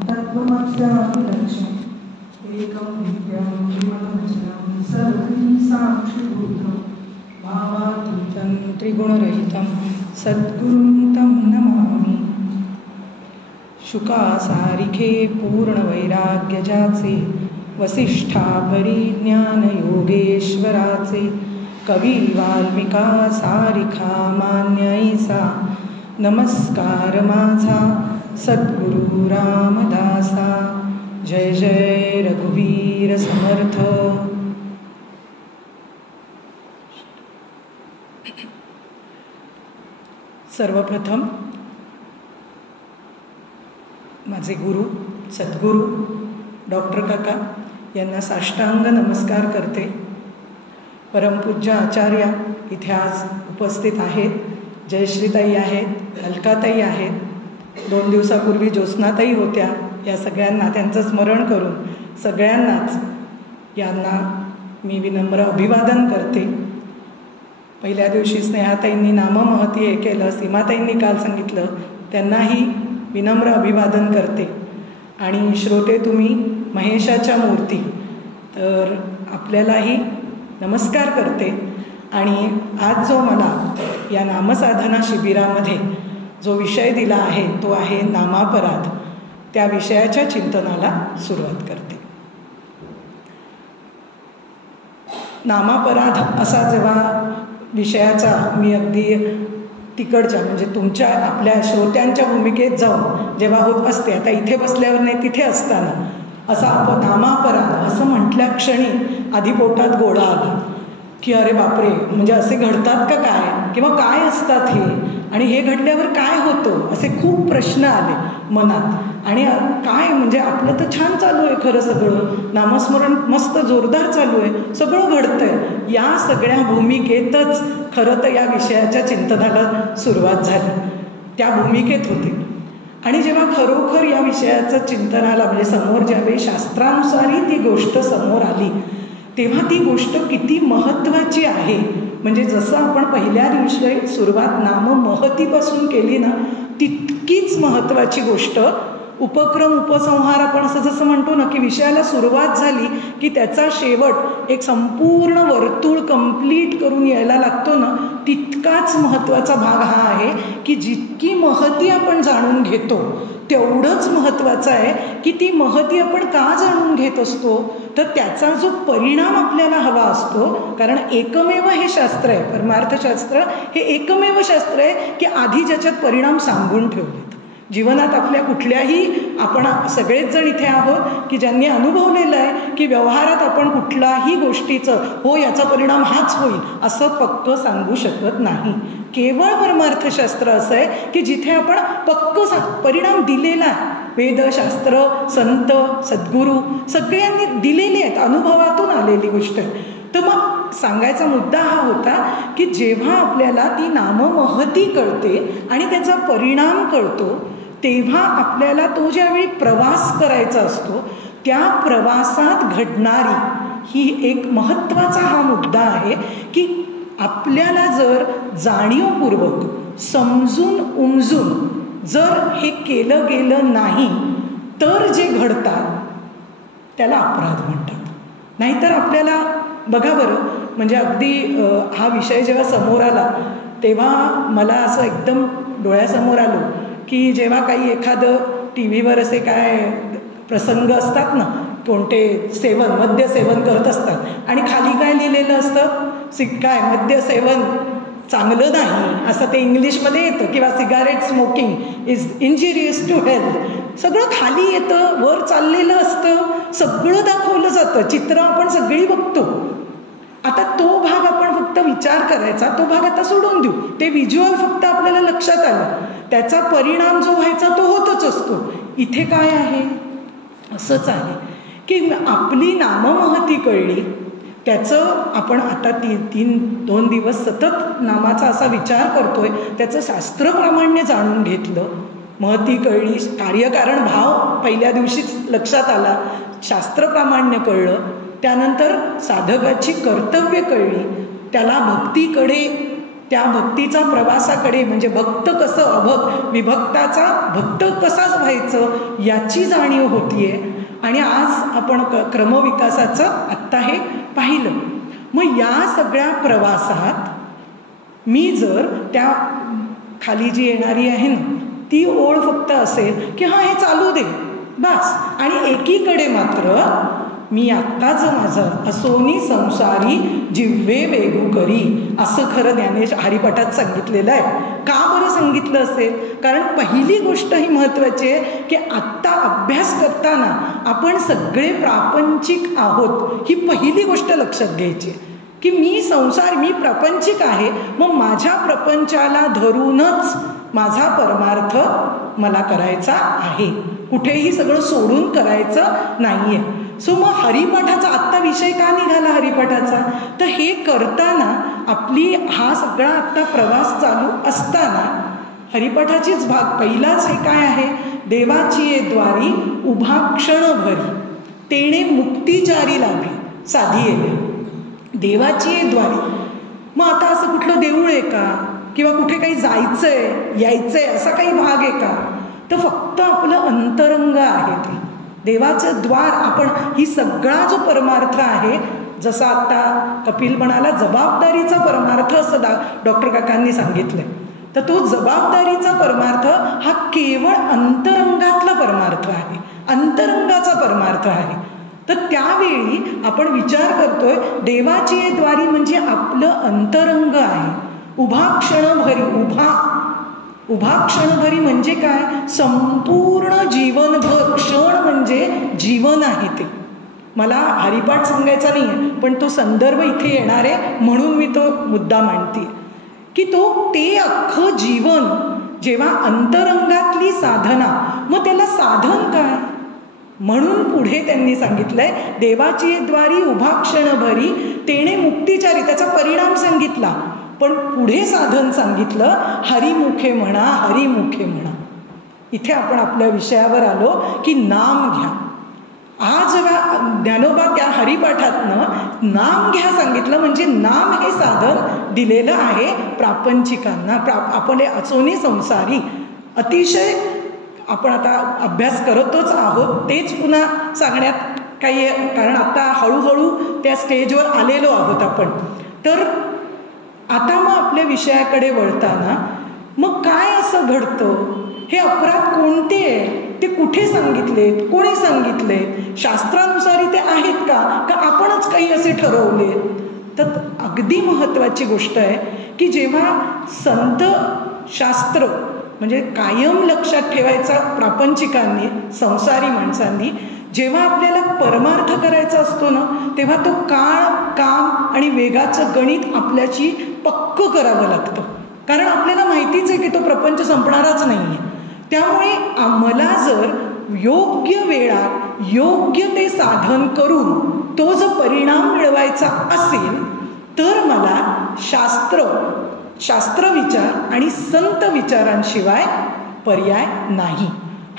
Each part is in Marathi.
तत्त्वमस्यापि लक्ष्यम् एकं विद्यां विमलवचनं सर्वं साक्षिभूतं भावातीतं त्रिगुणरहितं सद्गुरुं तं नमामि. शुकासारिखे पूर्णवैराग्यजाचे वसिष्ठा परिज्ञान योगेश्वराचे कवी वाल्मिका सारिखा मान्यैसा नमस्कार माझा सद्गुरु रामदासा. जय जय रघुवीर समर्थ. सर्वप्रथम माझे गुरु सद्गुरू डॉक्टर काका यांना साष्टांग नमस्कार करते. परमपूज्य आचार्य इथे आज उपस्थित आहेत. जयश्रीताई आहेत, अलकाताई आहेत, 2 दिवसापूर्वी ज्योत्स्नाताई होत्या. या सगळ्यांना त्यांचं स्मरण करून सगळ्यांनाच यांना मी विनम्र अभिवादन करते. पहिल्या दिवशी स्नेहाताईंनी नाममहती हे केलं, सीमाताईंनी काल सांगितलं, त्यांनाही विनम्र अभिवादन करते. आणि श्रोते तुम्ही महेशाच्या मूर्ती, तर आपल्यालाही नमस्कार करते. आणि आज जो मला या नामसाधना शिबिरामध्ये जो विषय दिला आहे तो आहे नामापराध. त्या विषयाच्या चिंतनाला सुरुवात करते. नामापराध असा जेव्हा विषयाचा मी अगदी तिकडच्या म्हणजे तुमच्या आपल्या श्रोत्यांच्या भूमिकेत जाऊन जेव्हा होत असते, आता इथे बसल्यावर नाही तिथे असताना असा नामापराध असं म्हटल्या क्षणी आधी पोटात गोळा आला की अरे बापरे, म्हणजे असे घडतात का काय, किंवा काय असतात हे, आणि हे घडल्यावर काय होतं, असे खूप प्रश्न आले मनात. आणि काय म्हणजे आपलं तर छान चालू आहे, खरं सगळं नामस्मरण मस्त जोरदार चालू आहे, सगळं घडतंय. या सगळ्या भूमिकेतच खरं तर या विषयाच्या चिंतनाला सुरुवात झाली. त्या भूमिकेत होते. आणि जेव्हा खरोखर या विषयाचं चिंतनाला म्हणजे समोर ज्यावेळी शास्त्रानुसारही ती गोष्ट समोर आली, तेव्हा ती गोष्ट किती महत्त्वाची आहे. म्हणजे जसं आपण पहिल्या दिवशी सुरुवात नाममहतीपासून केली ना, तितकीच महत्त्वाची गोष्ट उपक्रम उपसंहार आपण असं जसं म्हणतो ना की विषयाला सुरुवात झाली की त्याचा शेवट एक संपूर्ण वर्तुळ कंप्लीट करून यायला लागतो ना, तितकाच महत्त्वाचा भाग हा आहे की जितकी महती आपण जाणून घेतो तेवढंच महत्त्वाचं आहे की ती महती आपण का जाणून घेत असतो, तर त्याचा जो परिणाम आपल्याला हवा असतो. कारण एकमेव हे शास्त्र आहे, परमार्थशास्त्र हे एकमेव शास्त्र आहे की आधी ज्याच्यात परिणाम सांगून ठेवलेत. जीवनात आपल्या कुठल्याही आपण सगळेच जण इथे आहोत की ज्यांनी अनुभवलेलं आहे की व्यवहारात आपण कुठलाही गोष्टीचं हो याचा परिणाम हाच होईल असं पक्क सांगू शकत नाही. केवळ परमार्थशास्त्र असं आहे की जिथे आपण पक्क परिणाम दिलेला आहे. वेदशास्त्र, संत, सद्गुरू सगळ्यांनी दिलेले आहेत, अनुभवातून आलेली गोष्ट आहे. तर मग सांगायचा मुद्दा हा होता की जेव्हा आपल्याला ती नाममहती कळते आणि त्याचा परिणाम कळतो, तेव्हा आपल्याला तो ज्यावेळी प्रवास करायचा असतो त्या प्रवासात घडणारी ही एक महत्त्वाचा हा मुद्दा आहे की आपल्याला जर जाणीवपूर्वक समजून उमजून जर हे केलं गेलं नाही तर जे घडतात त्याला अपराध म्हणतात. नाहीतर आपल्याला बघा बरं, म्हणजे अगदी हा विषय जेव्हा समोर आला तेव्हा मला असं एकदम डोळ्यासमोर आलो की जेव्हा काही एखादं टी व्हीवर असे काय प्रसंग असतात ना, कोणते मद्य सेवन करत असतात आणि खाली काय लिहिलेलं असतं, काय मद्य सेवन चांगलं नाही असं ते इंग्लिशमध्ये येतं, किंवा cigarette smoking is injurious to health. सगळं खाली येतं, वर चाललेलं असतं, सगळं दाखवलं जातं, चित्र आपण सगळी बघतो. आता तो भाग आपण फक्त विचार करायचा, तो भाग आता सोडून देऊ. ते व्हिज्युअल फक्त आपल्याला लक्षात आलं, त्याचा परिणाम जो व्हायचा तो होतच असतो. इथे काय आहे, असंच आहे की आपली नाममहती कळली, त्याचं आपण आता 2 दिवस सतत नामाचा असा विचार करतोय, त्याचं शास्त्रप्रामाण्य जाणून घेतलं, महती कळली, कार्यकारण भाव पहिल्या दिवशीच लक्षात आला, शास्त्रप्रामाण्य कळलं, त्यानंतर साधकाची कर्तव्य कळली, त्याला भक्तीकडे त्या भक्तीचा प्रवासाकडे, म्हणजे भक्त कसं विभक्ताचा भक्त कसाच व्हायचं याची जाणीव होतीये. आणि आज आपण क्रमविकासाचं आत्ता हे पाहिलं. मग या सगळ्या प्रवासात मी जर त्या खाली जी येणारी आहे ना ती ओळ फक्त असेल की हां हे चालू दे बस, आणि एकीकडे मात्र मी आत्ताच माझं असोनी संसारी जिव्हे वेगू करी, असं खरं ज्ञानेश हरिपाठात सांगितलेलं आहे. का बरं सांगितलं असेल? कारण पहिली गोष्ट ही महत्त्वाची आहे की आत्ता अभ्यास करताना आपण सगळे प्रापंचिक आहोत, ही पहिली गोष्ट लक्षात घ्यायची की मी मी प्रापंचिक आहे. मग माझ्या प्रपंचाला धरूनच माझा परमार्थ मला करायचा आहे, कुठेही सगळं सोडून करायचं नाहीये. सो मग हरिपाठाचा आत्ता विषय का निघाला हरिपाठाचा? तर हे करताना आपली हा सगळा आत्ता प्रवास चालू असताना हरिपाठाचीच भाग पहिलाच हे काय आहे? देवाची ये द्वारी उभा क्षण भरी तेणे मुक्तिचारी लाभी साधी येणे. देवाची ये द्वारी. मग आता असं कुठलं देऊळ आहे का, किंवा कुठे काही जायचंय यायचंय असा काही भाग आहे का? तर फक्त आपलं अंतरंग आहे ते देवाचं द्वार. आपण ही सगळा जो परमार्थ आहे, जसा आता कपिल म्हणाला जबाबदारीचा परमार्थ असं डॉक्टर काकांनी सांगितलंय, तर तो जबाबदारीचा परमार्थ हा केवळ अंतरंगातला परमार्थ आहे, अंतरंगाचा परमार्थ आहे. तर त्यावेळी आपण विचार करतोय देवाची ये द्वारी म्हणजे आपलं अंतरंग आहे. उभा क्षणभरी, उभा क्षणभरी म्हणजे काय? संपूर्ण जीवनभर. क्षण म्हणजे जीवन आहे ते. मला हरिपाठ सांगायचा नाही आहे, पण तो संदर्भ इथे येणार आहे म्हणून मी तो मुद्दा मांडते की ते अख्खं जीवन जेव्हा अंतरंगातली साधना, मग त्याला साधन काय? म्हणून पुढे त्यांनी सांगितलंय देवाची द्वारी उभा क्षणभरी तेणे मुक्तिचारी. त्याचा परिणाम सांगितला, पण पुढे साधन सांगितलं हरिमुखे म्हणा, हरिमुखे म्हणा. इथे आपण आपल्या विषयावर आलो की नाम घ्या. आज ज्ञानोबा त्या हरिपाठातनं नाम घ्या सांगितलं, म्हणजे नाम हे साधन दिलेलं आहे प्रापंचिकांना. आपले असोनी संसारी अतिशय आपण आता अभ्यास करतोच आहोत, तेच पुन्हा सांगण्यात काही, कारण आता हळूहळू त्या स्टेजवर आलेलो आहोत आपण. तर आता मग आपल्या विषयाकडे वळताना मग काय असं घडतं? हे अपराध कोणते आहे? ते कुठे सांगितलेत? कोणी सांगितलेत? शास्त्रानुसारी ते आहेत का आपणच काही असे ठरवले? तर अगदी महत्त्वाची गोष्ट आहे की जेव्हा संत शास्त्र म्हणजे कायम लक्षात ठेवायचा प्रापंचिकांनी, संसारी माणसांनी, जेव्हा आपल्याला परमार्थ करायचा असतो ना, तेव्हा तो काळ, काम आणि वेगाचं गणित आपल्याशी पक्क करावं लागतं. कारण आपल्याला माहितीच आहे की तो प्रपंच संपणारच नाही आहे. त्यामुळे मला जर योग्य वेळात योग्य ते साधन करून तो जो परिणाम मिळवायचा असेल, तर मला शास्त्र विचार आणि संत विचारांशिवाय पर्याय नाही.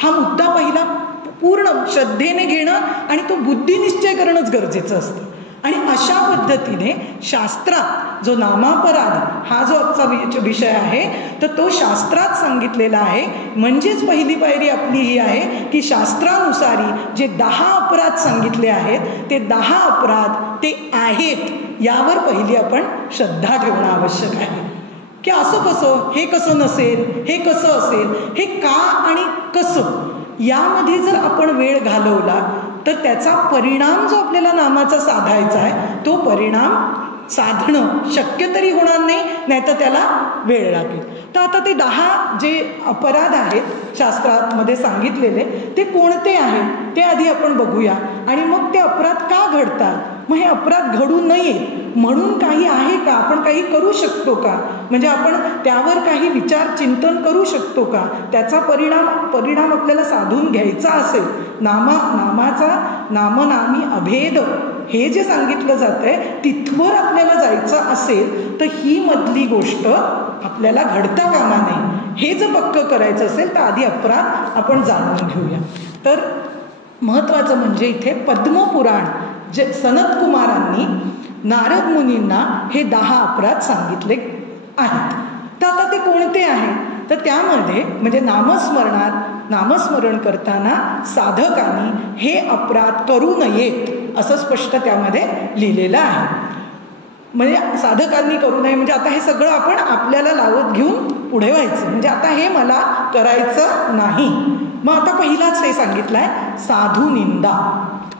हा मुद्दा पहिला पूर्ण श्रद्धेने घेणं आणि तो बुद्धिनिश्चय करणंच गरजेचं असतं. आणि अशा पद्धतीने शास्त्रात जो नामापराध हा जो आजचा विषय आहे, तर तो शास्त्रात सांगितलेला आहे. म्हणजेच पहिली पायरी आपली ही आहे की शास्त्रानुसारी जे 10 अपराध सांगितले आहेत, ते 10 अपराध ते आहेत यावर पहिली आपण श्रद्धा ठेवणं आवश्यक आहे. की असं कसं, हे कसं नसेल, हे कसं असेल, हे का आणि कसं, यामध्ये जर आपण वेळ घालवला तर त्याचा परिणाम जो आपल्याला नामाचा साधायचा आहे, तो परिणाम साधणं शक्य तरी होणार नाही, नाहीतर त्याला वेळ लागेल. तर आता ते 10 जे अपराध आहेत शास्त्रामध्ये सांगितलेले, ते कोणते आहेत ते आधी आपण बघूया. आणि मग ते अपराध का घडतात, मग हे अपराध घडू नये म्हणून काही आहे का, आपण काही करू शकतो का, म्हणजे आपण त्यावर काही विचार चिंतन करू शकतो का, त्याचा परिणाम आपल्याला साधून घ्यायचा असेल, नामाचा नामनामी अभेद हे जे सांगितलं जातंय तिथवर आपल्याला जायचं असेल, तर ही मधली गोष्ट आपल्याला घडता कामा नये. हे जर पक्क करायचं असेल तर आधी अपराध आपण जाणून घेऊया. तर महत्त्वाचं म्हणजे इथे पद्मपुराण जे सनत कुमारांनी नारद मुनींना हे 10 अपराध सांगितले आहेत. तर आता ते कोणते आहे? तर त्यामध्ये म्हणजे नामस्मरण करताना साधकांनी हे अपराध करू नयेत असं स्पष्ट त्यामध्ये लिहिलेलं आहे. म्हणजे साधकांनी करू नये म्हणजे आता हे सगळं आपण आपल्याला लावत घेऊन पुढे व्हायचं, म्हणजे आता हे मला करायचं नाही. मग आता पहिलाच हे सांगितलंय साधू निंदा.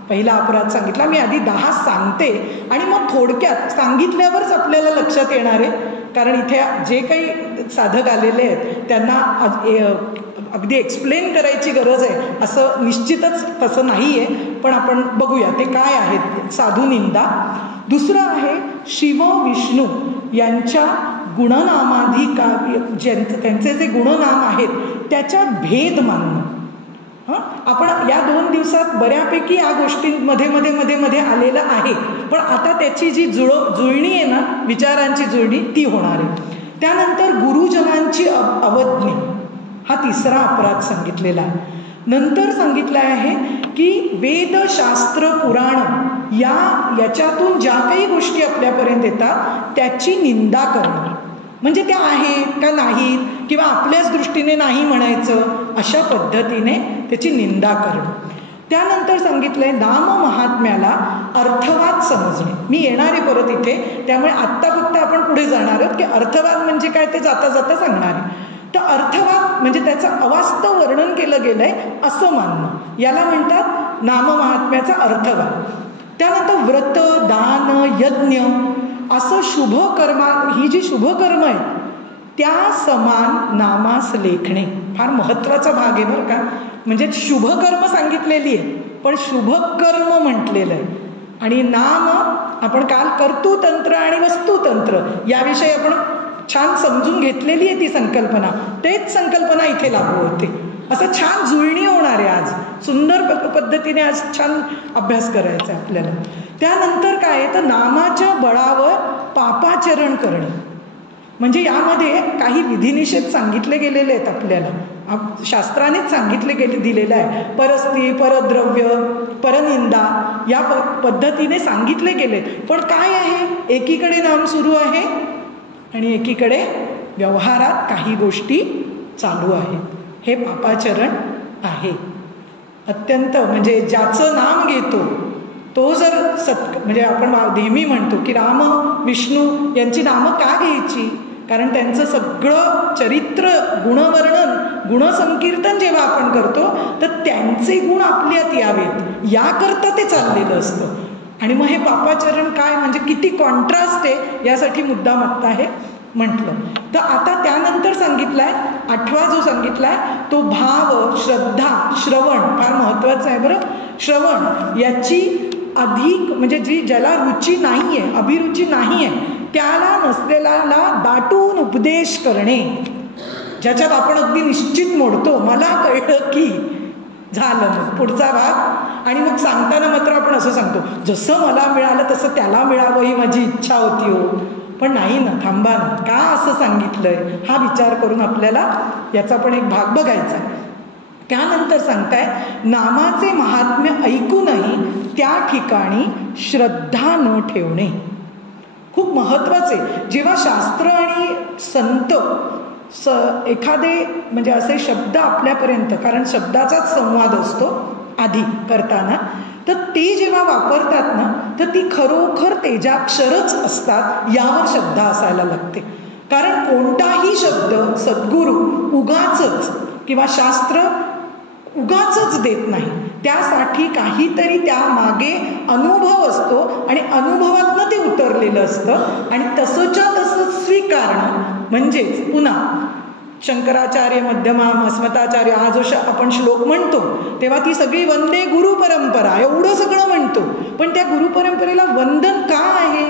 पहिला अपराध सांगितला. मी आधी 10 सांगते आणि मग थोडक्यात सांगितल्यावरच आपल्याला लक्षात येणार आहे, कारण इथे जे काही साधक आलेले आहेत त्यांना अगदी एक्सप्लेन करायची गरज आहे असं निश्चितच तसं नाही आहे, पण आपण बघूया ते काय आहेत. साधू निंदा. दुसरं आहे शिव विष्णू यांच्या त्यांचे जे गुणनाम आहेत त्याच्यात भेद मानणं. आपण या 2 दिवसात बऱ्यापैकी या गोष्टींमध्ये मध्ये आलेलं आहे, पण आता त्याची जी जुळणी आहे ना, विचारांची जुळणी ती होणार आहे. त्यानंतर गुरुजनांची अवज्ञा हा तिसरा अपराध सांगितलेला आहे. नंतर सांगितलं आहे की वेदशास्त्र पुराण याच्यातून ज्या काही गोष्टी आपल्यापर्यंत येतात त्याची निंदा करणं, म्हणजे त्या आहेत का नाहीत किंवा आपल्याच दृष्टीने नाही म्हणायचं अशा पद्धतीने त्याची निंदा करणं. त्यानंतर सांगितलंय नाम महात्म्याला अर्थवाद समजणे. मी येणार आहे परत इथे, त्यामुळे आत्ता फक्त आपण पुढे जाणार आहोत की अर्थवाद म्हणजे काय ते जाता जाता सांगणार आहे. तर अर्थवाद म्हणजे त्याचं अवास्तव वर्णन केलं गेलंय असं मानणं, याला म्हणतात नाम महात्म्याचा अर्थवाद. त्यानंतर व्रत दान यज्ञ असं शुभकर्मा, ही जी शुभकर्म आहे त्या समान नामास लेखणे फार महत्वाचा भाग आहे बरं का. म्हणजे शुभकर्म सांगितलेली आहे पण शुभकर्म म्हटलेलं आहे. आणि नाम आपण काल कर्तृतंत्र आणि वस्तुतंत्र याविषयी आपण छान समजून घेतलेली आहे ती संकल्पना, तेच संकल्पना इथे लागू होते. असं छान जुळणी होणार आहे. आज सुंदर पद्धतीने आज छान अभ्यास करायचा आहे आपल्याला. त्यानंतर काय आहे तर नामाच्या बळावर पापाचरण करणे, म्हणजे यामध्ये काही विधिनिषेध सांगितले गेलेले आहेत आपल्याला, शास्त्रानेच सांगितले दिलेलं आहे. परस्त्री, परद्रव्य, परनिंदा या पद्धतीने सांगितले गेले. पण काय आहे, एकीकडे नाम सुरू आहे आणि एकीकडे व्यवहारात काही गोष्टी चालू आहेत. हे पापाचरण आहे. अत्यंत म्हणजे ज्याचं नाम घेतो तो जर म्हणजे आपण नेहमी म्हणतो की राम विष्णू यांची नामं का घ्यायची, कारण त्यांचं सगळं चरित्र गुणवर्णन गुणसंकीर्तन जेव्हा आपण करतो तर त्यांचे गुण आपल्यात यावेत याकरता ते चाललेलं असतं. आणि मग हे पापाचरण काय म्हणजे किती कॉन्ट्रास्ट आहे यासाठी मुद्दाम आत्ता हे म्हटलं. तर आता त्यानंतर सांगितलाय 8वा जो सांगितलाय तो भाव श्रद्धा श्रवण फार महत्वाचं आहे बरं. श्रवण याची अधिक म्हणजे ज्याला रुची नाहीये, अभिरुची नाहीये त्याला नसलेला दाटून उपदेश करणे, ज्याच्यात आपण अगदी निश्चित मोडतो मला कळलं की झालं मग पुढचा भाग. आणि मग सांगताना मात्र आपण असं सांगतो जसं मला मिळालं तसं त्याला मिळावं ही माझी इच्छा होती हो, पण नाही ना, थांबा ना, का असं सांगितलंय हा विचार करून आपल्याला याचा पण एक भाग बघायचा. त्यानंतर सांगताय नामाचे महात्म्य ऐकूनही त्या ठिकाणी श्रद्धा न ठेवणे खूप महत्वाचे. जेव्हा शास्त्र आणि संत एखादे म्हणजे असे शब्द आपल्यापर्यंत, कारण शब्दाचाच संवाद असतो आधी करताना, तर ते जेव्हा वापरतात ना तर ती खरोखर तेजाक्षरच असतात यावर श्रद्धा असायला लागते. कारण कोणताही शब्द सद्गुरू उगाचच किंवा शास्त्र उगाचच देत नाही, त्यासाठी काहीतरी त्या मागे अनुभव असतो आणि अनुभवातनं ते उतरलेलं असतं आणि तसंच्या तसं स्वीकारणं म्हणजेच पुन्हा शंकराचार्य मध्यमा अस्मताचार्य हा जो आपण श्लोक म्हणतो तेव्हा ती सगळी वंदे गुरु परंपरा एवढं सगळं म्हणतो. पण त्या गुरुपरंपरेला वंदन का आहे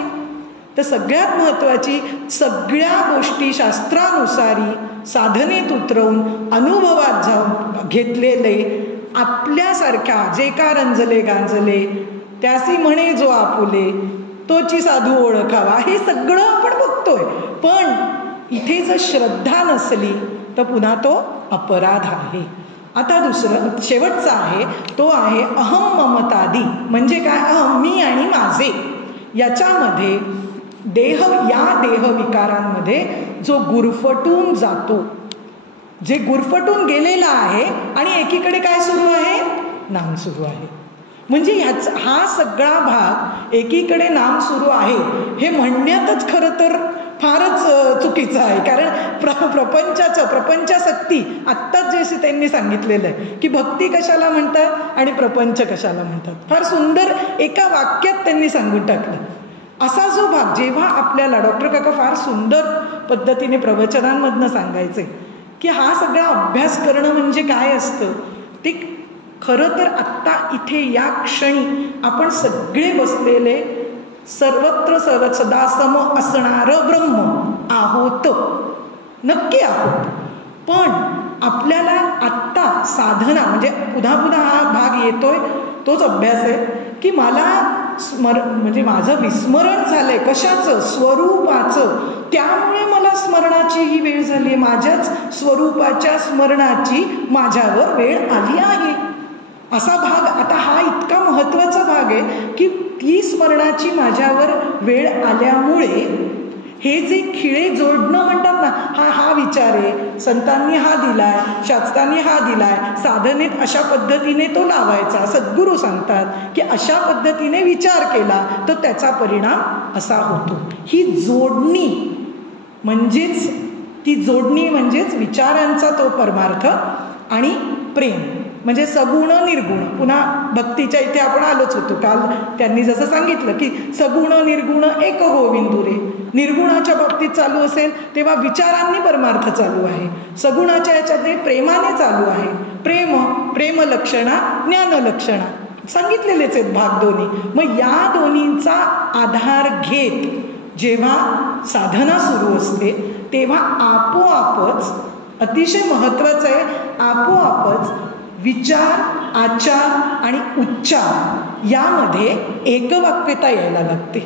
तर सगळ्यात महत्त्वाची सगळ्या गोष्टी शास्त्रानुसारी साधनेत उतरवून अनुभवात जाऊन घेतलेले आपल्यासारख्या जे का रंजले गांजले त्यासी म्हणे जो आपुले तोची साधू ओळखावा हे सगळं आपण बघतोय. पण इथे जर श्रद्धा नसली तर पुन्हा तो अपराध आहे. आता दुसरं शेवटचा आहे तो आहे अहम ममतादी, म्हणजे काय अहम मी आणि माझे. याच्यामध्ये या देहविकारांमध्ये जो गुरफटून जातो, जे गुरफटून गेलेला आहे आणि एकीकडे काय सुरू आहे? नाम सुरू आहे. म्हणजे हा सगळा भाग एकीकडे नाम सुरू आहे हे म्हणण्यातच खरं तर फारच चुकीचं आहे. कारण प्रपंचासक्ती आत्ताच जसे त्यांनी सांगितलेलं आहे की भक्ती कशाला म्हणतात आणि प्रपंच कशाला म्हणतात, फार सुंदर एका वाक्यात त्यांनी सांगून टाकलं. असा जो भाग जेव्हा आपल्याला डॉक्टर काका फार सुंदर पद्धतीने प्रवचनांमधनं सांगायचे की हा सगळा अभ्यास करणं म्हणजे काय असतं, ते खरं तर आत्ता इथे या क्षणी आपण सगळे बसलेले सर्वत्र सदा सम असणारं ब्रह्म आहोत, नक्की आहोत. पण आपल्याला आत्ता साधना म्हणजे पुन्हा हा भाग येतोय, तोच अभ्यास आहे की मला म्हणजे माझं विस्मरण झालंय कशाचं? स्वरूपाचं. त्यामुळे मला स्मरणाची ही वेळ झाली आहे, माझ्याच स्वरूपाच्या स्मरणाची माझ्यावर वेळ आली आहे. असा भाग आता हा इतका महत्त्वाचा भाग आहे की ती स्मरणाची माझ्यावर वेळ आल्यामुळे हे जे खिळे जोडणं म्हणतात ना, हा विचार आहे, संतांनी हा दिलाय, शास्त्रांनी हा दिलाय, साधनेत अशा पद्धतीने तो लावायचा, सद्गुरू सांगतात की अशा पद्धतीने विचार केला तर त्याचा परिणाम असा होतो. ही जोडणी म्हणजेच विचारांचा तो परमार्थ आणि प्रेम म्हणजे सगुण निर्गुण. पुन्हा भक्तीच्या इथे आपण आलोच होतो काल. त्यांनी जसं सांगितलं की सगुण निर्गुण एक गोविंदू रे. निर्गुणाच्या बाबतीत चालू असेल तेव्हा विचारांनी परमार्थ चालू आहे, सगुणाच्या याच्यात प्रेमाने चालू आहे. प्रेम लक्षणा ज्ञान लक्षणा सांगितलेलेच आहेत भाग दोन्ही. मग या दोन्हींचा आधार घेत जेव्हा साधना सुरू असते तेव्हा आपोआपच, अतिशय महत्त्वाचं आहे, आपोआपच विचार, आचार आणि उच्चार यामध्ये एकवाक्यता यायला लागते.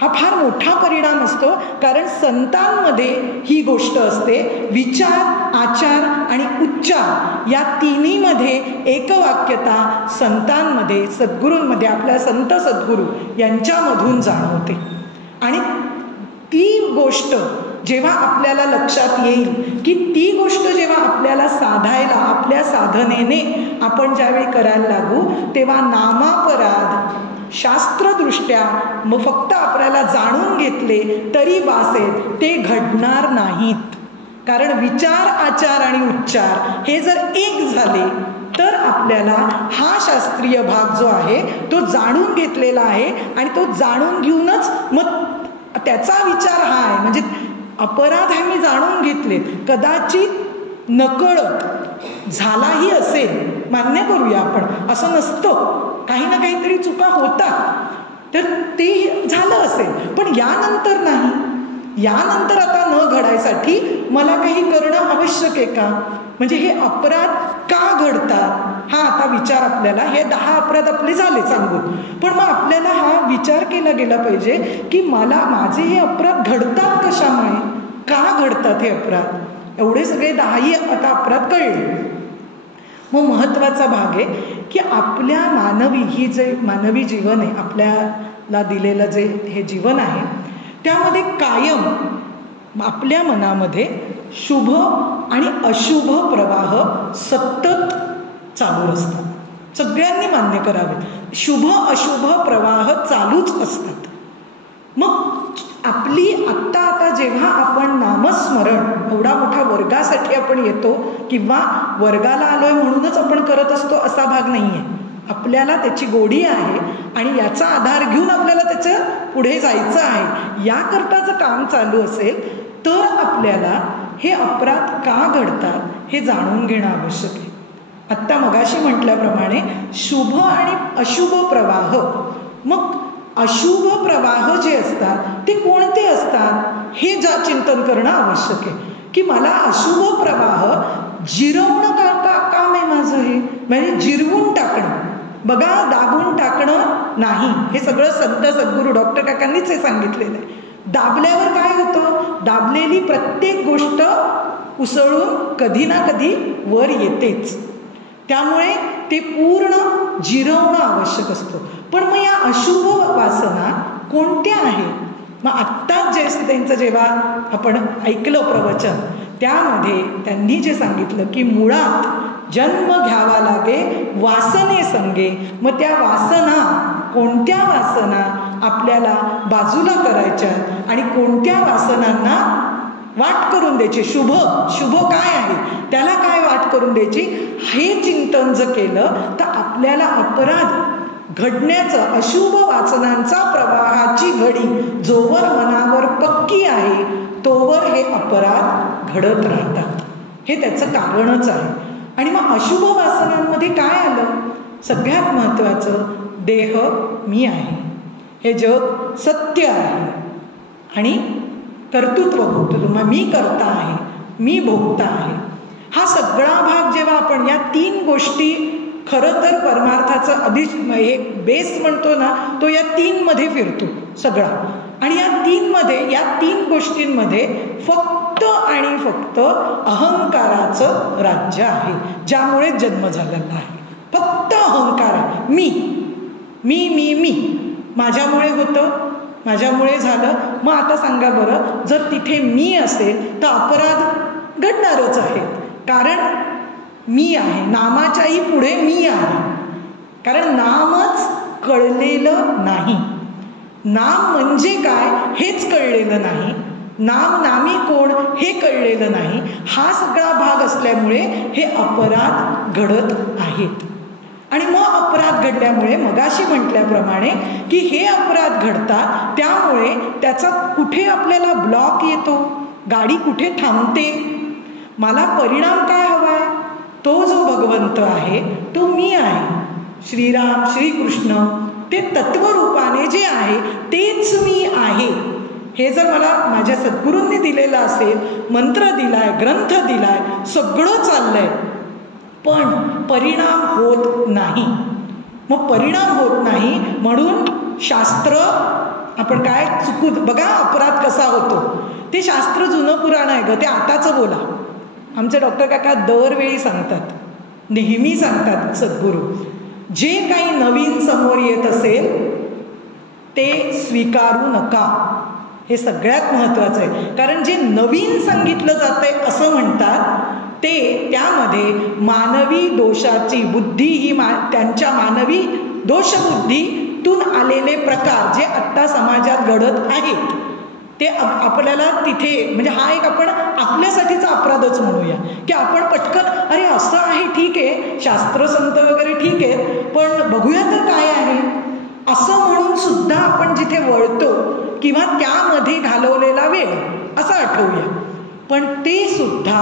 हा फार मोठा परिणाम असतो, कारण संतांमध्ये ही गोष्ट असते. विचार, आचार आणि उच्चार या तिन्हीमध्ये एकवाक्यता संतांमध्ये, सद्गुरूंमध्ये, आपल्या संत सद्गुरू यांच्यामधून जाणवते. आणि ती गोष्ट जेव्हा आपल्याला लक्षात येईल की ती गोष्ट जेव्हा आपल्याला साधायला, आपल्या साधनेने आपण ज्यावेळी करायला लागू तेव्हा नामापराध शास्त्रदृष्ट्या मग फक्त आपल्याला जाणून घेतले तरी बासेल ते घडणार नाहीत. कारण विचार, आचार आणि उच्चार हे जर एक झाले तर आपल्याला हा शास्त्रीय भाग जो आहे तो जाणून घेतलेला आहे आणि तो जाणून घेऊनच मग त्याचा विचार हा आहे. म्हणजे अपराध हे मी जाणून घेतले, कदाचित नकळत झालाही असेल, मान्य करूया आपण, असं नसतं, काही ना काहीतरी चुका होतात, तर ते झालं असेल. पण यानंतर नाही, यानंतर आता न घडायसाठी मला काही करणं आवश्यक आहे का? म्हणजे हे अपराध का घडतात हा आता विचार आपल्याला, हे 10 अपराध आपले झाले सांगून, पण मग आपल्याला हा विचार केला गेला पाहिजे की माझे हे अपराध घडतात कशामुळे, का घडतात हे अपराध. एवढे सगळे 10ही आता अपराध कळले. मग महत्त्वाचा भाग आहे की आपल्या मानवी जीवन आहे, आपल्याला दिलेलं जे हे जीवन आहे त्यामध्ये कायम आपल्या मनामध्ये शुभ आणि अशुभ प्रवाह सतत चालू असतात. सगळ्यांनी मान्य करावे, शुभ अशुभ प्रवाह चालूच असतात. मग आपली आता जेव्हा आपण नामस्मरण एवढा मोठ्या वर्गासाठी आपण येतो किंवा वर्गाला आलोय म्हणूनच आपण करत असतो असा भाग नाही आहे. आपल्याला त्याची गोडी आहे आणि याचा आधार घेऊन आपल्याला त्याचं पुढे जायचं आहे. याकरताचं काम चालू असेल तर आपल्याला हे अपराध का घडतात हे जाणून घेणं आवश्यक आहे. आत्ता मगाशी म्हटल्याप्रमाणे शुभ आणि अशुभ प्रवाह, मग अशुभ प्रवाह जे असतात ते कोणते असतात हे चिंतन करणं आवश्यक आहे. की मला अशुभ प्रवाह जिरवणं काम आहे माझं, हे म्हणजे जिरवून टाकणं, बघा दाबून टाकणं नाही. हे सगळं संत सद्गुरू डॉक्टर काकांनीच हे सांगितलेलं आहे. दाबल्यावर काय होतं, दाबलेली प्रत्येक गोष्ट उसळून कधी ना कधी वर येतेच. त्यामुळे ते पूर्ण जिरवणं आवश्यक असतं. पण मग या अशुभ वासना कोणत्या आहेत, मग आत्ताच त्यांचं जेव्हा आपण ऐकलं प्रवचन, त्यामध्ये त्यांनी जे सांगितलं की मुळात जन्म घ्यावा लागे वासने संगे. मग त्या वासना, कोणत्या वासना आपल्याला बाजूला करायच्या आणि कोणत्या वासनांना वाट करून द्यायची, शुभ काय आहे त्याला काय वाट करून द्यायची, हे चिंतन जर केलं तर आपल्याला अपराध घडण्याचं, अशुभ वासनांचा प्रवाहाची घडी जोवर मनावर पक्की आहे तोवर हे अपराध घडत राहतात. हे त्याचं कारणच आहे. आणि मग अशुभ वासनांमध्ये काय आलं? सगळ्यात महत्त्वाचं, देह मी आहे, हे जग सत्य आहे आणि कर्तृत्व भोगतो, मी करता आहे, मी भोगता आहे. हा सगळा भाग जेव्हा आपण या 3 गोष्टी, खरं तर परमार्थाचं एक बेस म्हणतो ना, तो या 3 मध्ये फिरतो सगळा. आणि या 3 गोष्टींमध्ये फक्त आणि फक्त अहंकाराचं राज्य आहे, ज्यामुळे जन्म झालेला आहे. फक्त अहंकार आहे. मी माझ्यामुळे होतं, माझ्यामुळे झालं. मग आता सांगा बरं, जर तिथे मी असेल तर अपराध घडणारच आहेत, कारण मी आहे. नामाच्याही पुढे मी आहे, कारण नामच कळलेलं नाही. नाम म्हणजे काय हेच कळलेलं नाही, नामी कोण हे कळलेलं नाही. हा सगळा भाग असल्यामुळे हे अपराध घडत आहेत. आणि मग अपराध घडल्यामुळे मगाशी म्हटल्याप्रमाणे की हे अपराध घडतात, त्यामुळे त्याचा कुठे आपल्याला ब्लॉक येतो, गाडी कुठे थांबते. मला परिणाम काय हवाय? तो जो भगवंत आहे तो मी आहे. श्रीराम, श्रीकृष्ण ते तत्वरूपाने जे आहे तेच मी आहे. हे जर मला माझ्या सद्गुरूंनी दिलेलं असेल, मंत्र दिलाय, ग्रंथ दिलाय, सगळं चाललंय, पण परिणाम होत नाही. मग परिणाम होत नाही म्हणून शास्त्र आपण काय चुकू बघा, अपराध कसा होतो ते शास्त्र जुनं पुराण आहे ग, ते आताचं बोला. आमचे डॉक्टर काका दरवेळी सांगतात, नेहमी सांगतात सद्गुरू, जे काही नवीन समोर येत असेल ते स्वीकारू नका. हे सगळ्यात महत्त्वाचं आहे. कारण जे नवीन सांगितलं जातंय असं म्हणतात ते त्यामध्ये मानवी दोषाची बुद्धी ही त्यांच्या मानवी दोषबुद्धीतून आलेले प्रकार जे आत्ता समाजात घडत आहेत ते आपल्याला तिथे, म्हणजे हा एक आपण आपल्यासाठीचा अपराधच म्हणूया की आपण पटकन अरे असं आहे, ठीक आहे, शास्त्रसंत वगैरे ठीक आहे, पण बघूया तर काय आहे असं म्हणून सुद्धा आपण जिथे वळतो किंवा त्यामध्ये घालवलेला वेळ असं आठवूया. पण ते सुद्धा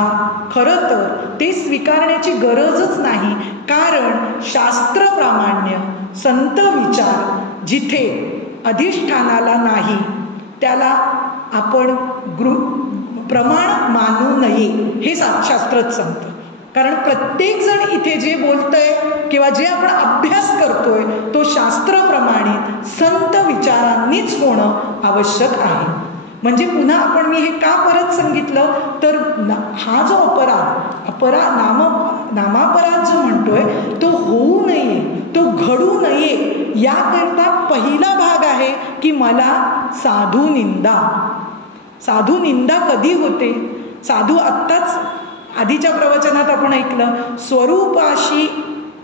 खरं तर ते स्वीकारण्याची गरजच नाही, कारण शास्त्रप्रामाण्य संत विचार जिथे अधिष्ठानाला नाही त्याला आपण प्रमाण मानू नये, हे शास्त्रच सांगतं. कारण प्रत्येक जण इथे जे बोलतंय किंवा जे आपण अभ्यास करतोय तो शास्त्रप्रमाणित संत विचारांनीच होणं आवश्यक आहे. म्हणजे पुन्हा आपण मी हे का परत सांगितलं तर हा जो नामापराध जो म्हणतोय तो होऊ नये, तो घडू नये, याकरता पहिला भाग आहे की मला साधू निंदा कधी होते? साधू आत्ताच आधीच्या प्रवचनात आपण ऐकलं, स्वरूपाशी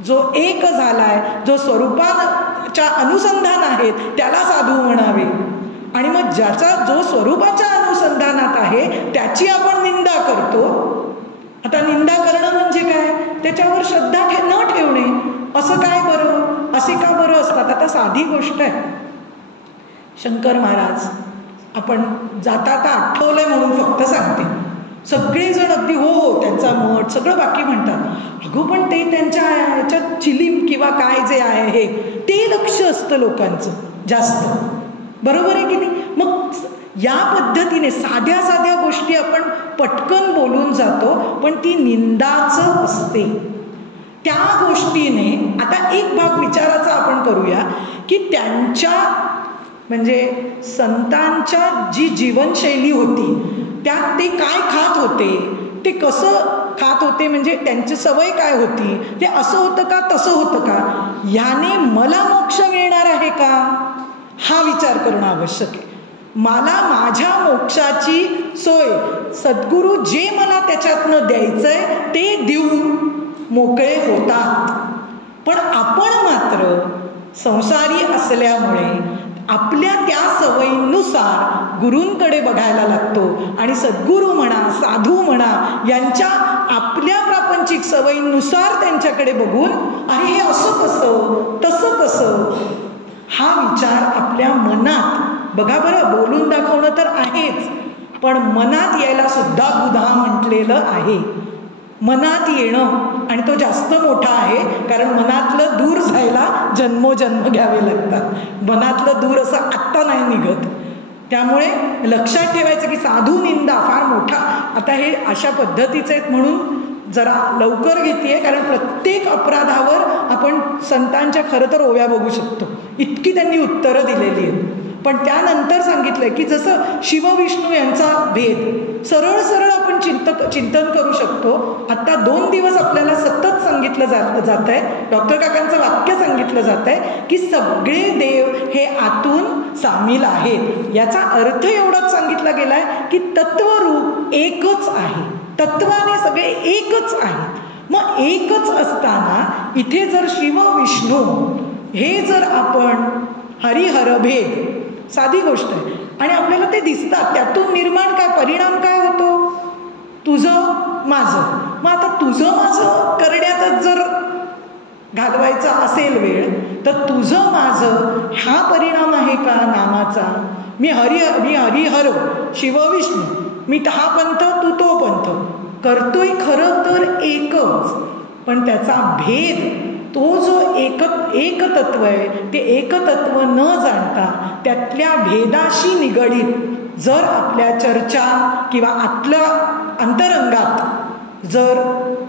जो एक झालाय, जो स्वरूपाच्या अनुसंधान आहेत त्याला साधू म्हणावे. आणि मग जो स्वरूपाच्या अनुसंधानात आहे त्याची आपण निंदा करतो. आता निंदा करणं म्हणजे काय? त्याच्यावर श्रद्धा न ठेवणे. असं काय बरं? असे का बरं असतात? आता साधी गोष्ट आहे, शंकर महाराज, आपण जाता आठवलंय म्हणून फक्त सांगते, सगळेजण अगदी हो त्यांचा मठ सगळं बाकी म्हणतात, अगो पण ते त्यांच्या ह्याच्यात चिलीम किंवा काय जे आहे हे ते लक्ष असतं लोकांचं जास्त, बरोबर आहे की नाही? मग या पद्धतीने साध्या गोष्टी आपण पटकन बोलून जातो, पण ती निंदाच असते. त्या गोष्टीने आता एक भाग विचाराचा आपण करूया की त्यांच्या म्हणजे संतांच्या जी जीवनशैली होती त्यात ते काय खात होते, ते कसं खात होते, म्हणजे त्यांची सवय काय होती, ते असं होतं का तसं होतं का, ह्याने मला मोक्ष मिळणार आहे का, हा विचार करणं आवश्यक आहे. मला माझ्या मोक्षाची सोय सद्गुरू जे मला त्याच्यातनं द्यायचंय ते देऊन मोकळे होतात. पण आपण मात्र संसारी असल्यामुळे आपल्या त्या सवयीनुसार गुरूंकडे बघायला लागतो आणि सद्गुरू म्हणा, साधू म्हणा, यांच्या आपल्या प्रापंचिक सवयीनुसार त्यांच्याकडे बघून अरे हे असं कसं, तसं कसं, हा विचार आपल्या मनात, बघा बरं, बोलून दाखवणं तर आहेच, पण मनात यायला सुद्धा बुधा म्हटलेलं आहे. मनात येणं, आणि तो जास्त मोठा आहे, कारण मनातलं दूर जायला जन्मोजन्म घ्यावे लागतात. मनातलं दूर असं आत्ता नाही निघत. त्यामुळे लक्षात ठेवायचं की साधू निंदा फार मोठा, आता हे अशा पद्धतीचे आहेत म्हणून जरा लवकर घेते, कारण प्रत्येक अपराधावर आपण संतांच्या खरं तर ओव्या बघू शकतो, इतकी त्यांनी उत्तरं दिलेली आहेत. पण त्यानंतर सांगितलंय की जसं शिवविष्णू यांचा भेद सरळ सरळ आपण चिंतन करू शकतो. आता 2 दिवस आपल्याला सतत सांगितलं जात आहे, डॉक्टर काकांचं वाक्य सांगितलं जात आहे की सगळे देव हे आतून सामील आहेत. याचा अर्थ एवढाच सांगितला गेलाय की तत्वरूप एकच आहे, तत्वाने सगळे एकच आहेत. मग एकच असताना इथे जर शिव विष्णू हे जर आपण हरिहर भेद, साधी गोष्ट आहे, आणि आपल्याला ते दिसतात, त्यातून निर्माण काय परिणाम काय होतो, तुझं माझं. मग आता तुझं माझं करण्यातच जर घालवायचा असेल वेळ, तर तुझं माझं हा परिणाम आहे का नामाचा. मी हरिहर, शिवविष्णू, मी हा पंथ, तू तो पंथ करतोय, खरं तर एकच, पण त्याचा भेद, तो जो एक तत्व आहे, ते एकतत्व न जाणता त्यातल्या भेदाशी निगडीत जर आपल्या चर्चा किंवा आतल्या अंतरंगात जर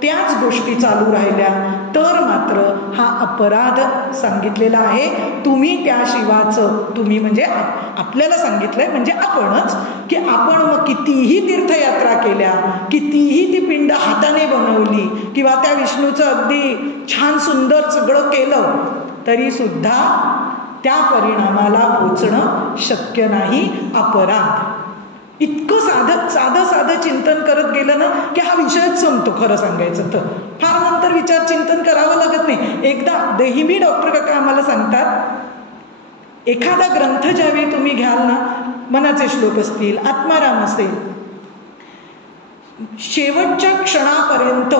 त्याच गोष्टी चालू राहिल्या तर मात्र हा अपराध सांगितलेला आहे. तुम्ही त्या शिवाचं, तुम्ही म्हणजे आपल्याला सांगितलंय म्हणजे आपणच, की आपण मग कितीही तीर्थयात्रा केल्या, कितीही ती पिंड हाताने बनवली किंवा त्या विष्णूचं अगदी छान सुंदर सगळं केलं, तरी सुद्धा त्या परिणामाला पोचणं शक्य नाही. अपराध. इतकं साधं चिंतन करत गेलं ना की हा विषयच संपतो. खरं सांगायचं तर फार नंतर विचार चिंतन करावं लागत नाही. एकदा नेहमी डॉक्टर काका आम्हाला सांगतात, एखादा ग्रंथ ज्यावेळी तुम्ही घ्याल ना, मनाचे श्लोक असतील, आत्माराम असेल, शेवटच्या क्षणापर्यंत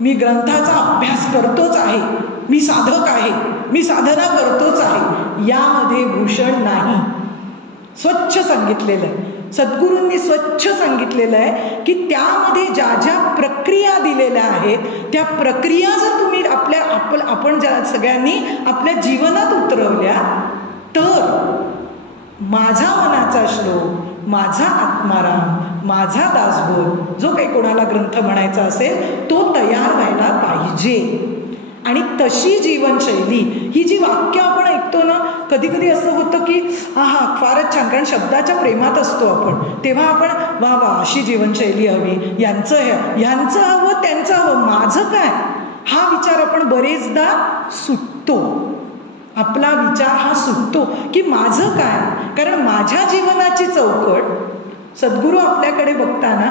मी ग्रंथाचा अभ्यास करतोच आहे, मी साधक आहे, मी साधना करतोच आहे, यामध्ये भूषण नाही. स्वच्छ सांगितलेलं आहे, सद्गुरूंनी स्वच्छ सांगितलेलं आहे की त्यामध्ये ज्या ज्या प्रक्रिया दिलेल्या आहेत त्या प्रक्रिया जर तुम्ही आपण ज्या सगळ्यांनी आपल्या जीवनात उतरवल्या तर माझा मनाचा श्लोक, माझा आत्माराम, माझा दासबोध, जो काही कोणाला ग्रंथ म्हणायचा असेल तो तयार व्हायला पाहिजे. आणि तशी जीवनशैली, ही जी वाक्य आपण ऐकतो ना, कधी कधी असं होतं की हा फारच छान, कारण शब्दाच्या प्रेमात असतो आपण, तेव्हा आपण वा वा अशी जीवनशैली हवी, ह्यांचं हवं, त्यांचं हवं, माझं काय, हा विचार आपण बरेचदा सुटतो. आपला विचार हा सुटतो की माझं काय, कारण माझ्या जीवनाची चौकट सद्गुरू आपल्याकडे बघताना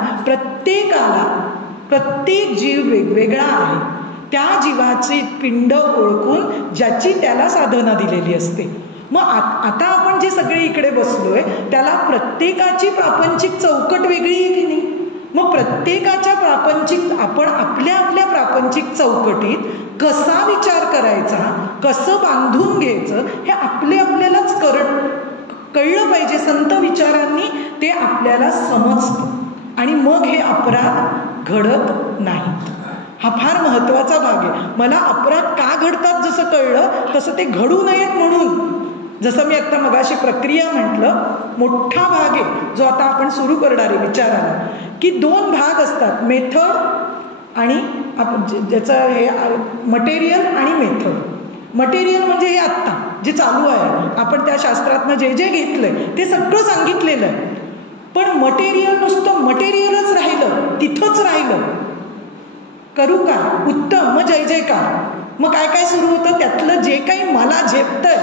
प्रत्येक जीव वेगवेगळा आहे. त्या जीवाची पिंड ओळखून ज्याची त्याला साधना दिलेली असते. मग आता आपण जे सगळे इकडे बसलोय त्याला प्रत्येकाची प्रापंचिक चौकट वेगळी आहे की नाही. मग प्रत्येकाच्या आपण आपल्या प्रापंचिक चौकटीत कसा विचार करायचा, कसं बांधून घ्यायचं, हे आपल्यालाच कळलं पाहिजे. संत विचारांनी ते आपल्याला समजतं आणि मग हे अपराध घडत नाहीत. हा फार महत्त्वाचा भाग आहे. मला अपराध का घडतात जसं कळलं तसं ते घडू नयेत म्हणून, जसं मी आता मगाशी प्रक्रिया म्हटलं, मोठा भाग आहे जो आता आपण सुरू करणार आहे विचाराला, की 2 भाग असतात, मेथड आणि ज्याचं हे मटेरियल आणि मेथड. मटेरियल म्हणजे हे आत्ता जे चालू आहे, आपण त्या शास्त्रातनं जे घेतलंय ते सगळं सांगितलेलं आहे. पण मटेरियल नुसतं मटेरियलच राहिलं, तिथंच राहिलं, करू का उत्तम, मग जय जयकार, मग काय काय सुरू होतं, त्यातलं जे काही मला झेपतंय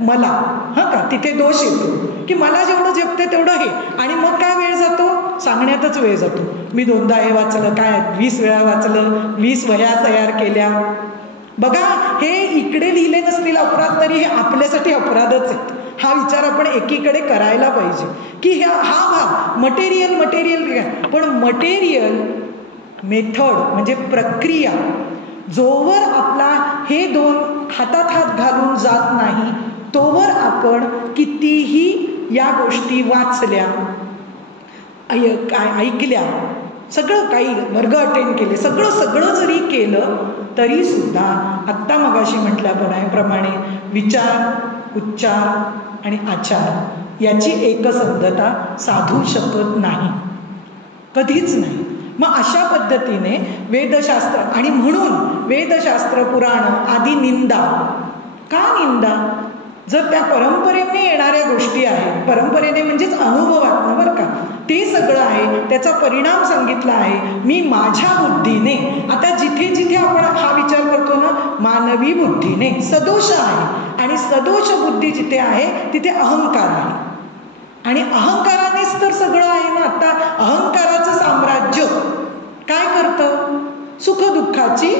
मला, हां का, तिथे दोष येतो की मला जेवढं झेपतंय तेवढं हे, आणि मग काय वेळ जातो, सांगण्यातच वेळ जातो. मी 2दा हे वाचलं, काय 20 वेळा वाचलं, 20 वह्या तयार केल्या. बघा, हे इकडे लिहिले नसतील अपराध तरी हे आपल्यासाठी अपराधच आहेत. हा विचार आपण एकीकडे करायला पाहिजे की हा भाग मटेरियल, पण मटेरियल मेथड म्हणजे प्रक्रिया जोवर आपला हे 2 हातात हात घालून जात नाही तोवर आपण कितीही या गोष्टी वाचल्या, ऐकल्या, सगळं काही वर्ग अटेंड केले, सगळं जरी केलं तरी सुद्धा आत्ता मगाशी म्हटल्याप्रमाणे विचार, उच्चार आणि आचार याची एकसंधता साधू शकत नाही, कधीच नाही. मग अशा पद्धतीने वेदशास्त्र, आणि म्हणून वेदशास्त्र पुराण आदी निंदा. का निंदा? जर त्या परंपरेने येणाऱ्या गोष्टी आहेत, परंपरेने म्हणजेच अनुभवातनं बरं का, ते सगळं आहे, त्याचा परिणाम सांगितला आहे. मी माझ्या बुद्धीने, आता जिथे जिथे आपण हा विचार करतो ना, मानवी बुद्धीने सदोष आहे, आणि सदोष बुद्धी जिथे आहे तिथे अहंकार आहे, आणि अहंकारानेच तर सगळं आहे ना. आता अहंकाराचं साम्राज्य काय करतं, सुखदुःखाची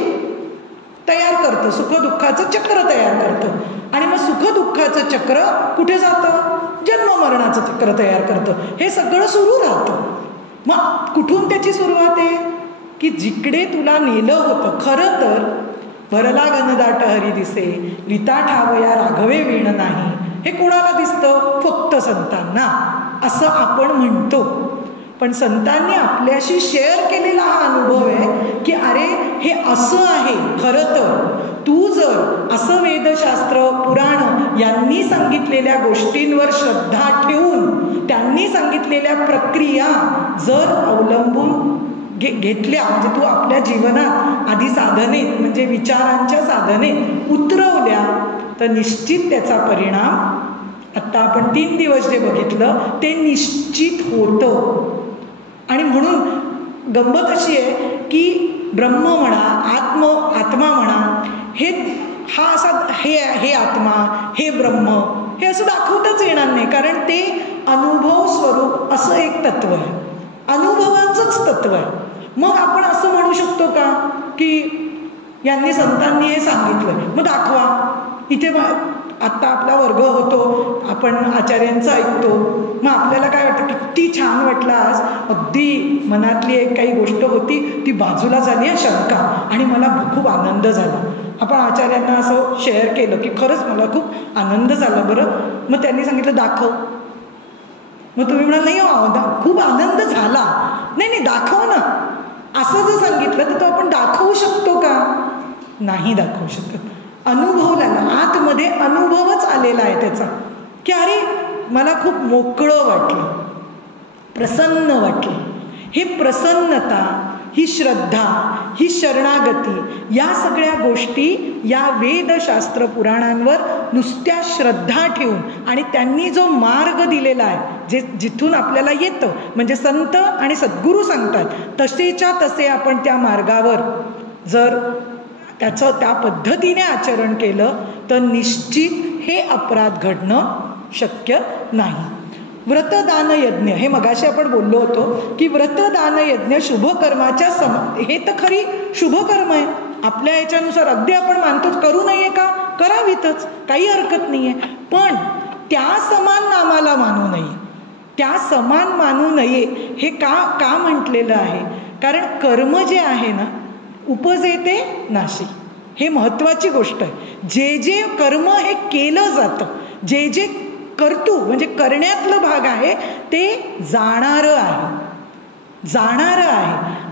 तयार करतं, सुखदुःखाचं चक्र तयार करतं, आणि मग सुखदुःखाचं चक्र कुठे जातं, जन्ममरणाचं चक्र तयार करतं. हे सगळं सुरू राहतं. मग कुठून त्याची सुरुवात आहे की जिकडे तुला नेलं होतं. खरं तर भरला घनदाट हरी दिसे, रीता ठावया राघवे वीण नाही, हे कोणाला दिसतं, फक्त संतांना, असं आपण म्हणतो. पण संतांनी आपल्याशी शेअर केलेला हा अनुभव आहे की अरे हे असं आहे. खरं तर तू जर असं वेदशास्त्र पुराण यांनी सांगितलेल्या गोष्टींवर श्रद्धा ठेवून त्यांनी सांगितलेल्या प्रक्रिया जर अवलंबून घेतल्या, म्हणजे तू आपल्या जीवनात आधी साधनेत म्हणजे विचारांच्या साधनेत उतरवल्या, तर निश्चित त्याचा परिणाम आत्ता आपण 3 दिवस जे बघितलं ते निश्चित होतं. आणि म्हणून गंमत अशी आहे की ब्रह्म म्हणा, आत्मा म्हणा, हा असा हे आत्मा, हे ब्रह्म, हे असं दाखवताच येणार नाही, कारण ते अनुभव स्वरूप असं एक तत्व आहे, अनुभवाचंच तत्व आहे. मग आपण असं म्हणू शकतो का की यांनी संतांनी हे सांगितलं मग दाखवा. इथे आत्ता आपला वर्ग होतो, आपण आचार्यांचं ऐकतो, मग आपल्याला काय वाटतं, किती छान वाटलं आज, अगदी मनातली एक काही गोष्ट होती ती बाजूला झाली आहे, शंका, आणि मला खूप आनंद झाला. आपण आचार्यांना असं शेअर केलं की खरंच मला खूप आनंद झाला बरं. मग त्यांनी सांगितलं दाखव. मग तुम्ही म्हणाल नाही खूप आनंद झाला, नाही दाखव ना. असं जर सांगितलं तर तो आपण दाखवू शकतो का? नाही दाखवू शकत. अनुभवला, आतमध्ये अनुभवच आलेला आहे त्याचा की अरे मला खूप मोकळं वाटलं, प्रसन्न वाटलं. हे प्रसन्नता, ही श्रद्धा, ही शरणागती, या सगळ्या गोष्टी या वेदशास्त्र पुराणांवर नुसत्या श्रद्धा ठेवून आणि त्यांनी जो मार्ग दिलेला आहे, जिथून आपल्याला येतं, म्हणजे संत आणि सद्गुरू सांगतात तसेच्या तसे आपण त्या मार्गावर जर त्याचं त्या पद्धतीने आचरण केलं तर निश्चित हे अपराध घडणं शक्य नाही. व्रतदान यज्ञ, हे मगाशी आपण बोललो होतो की व्रतदान यज्ञ शुभकर्माच्या हे तर खरी शुभकर्म आहे. आपल्या ह्याच्यानुसार अगदी आपण मानतोच, करू नये का, करावीतच, काही हरकत नाही आहे. पण त्या समान नामाला मानू नये, त्या समान मानू नये. हे का म्हटलेलं आहे? कारण कर्म जे आहे ना, उपजेते नाशी, हे महत्त्वाची गोष्ट आहे. जे कर्म हे केलं जातं, जे कर्तू म्हणजे करण्यातलं भाग आहे ते जाणारं आहे.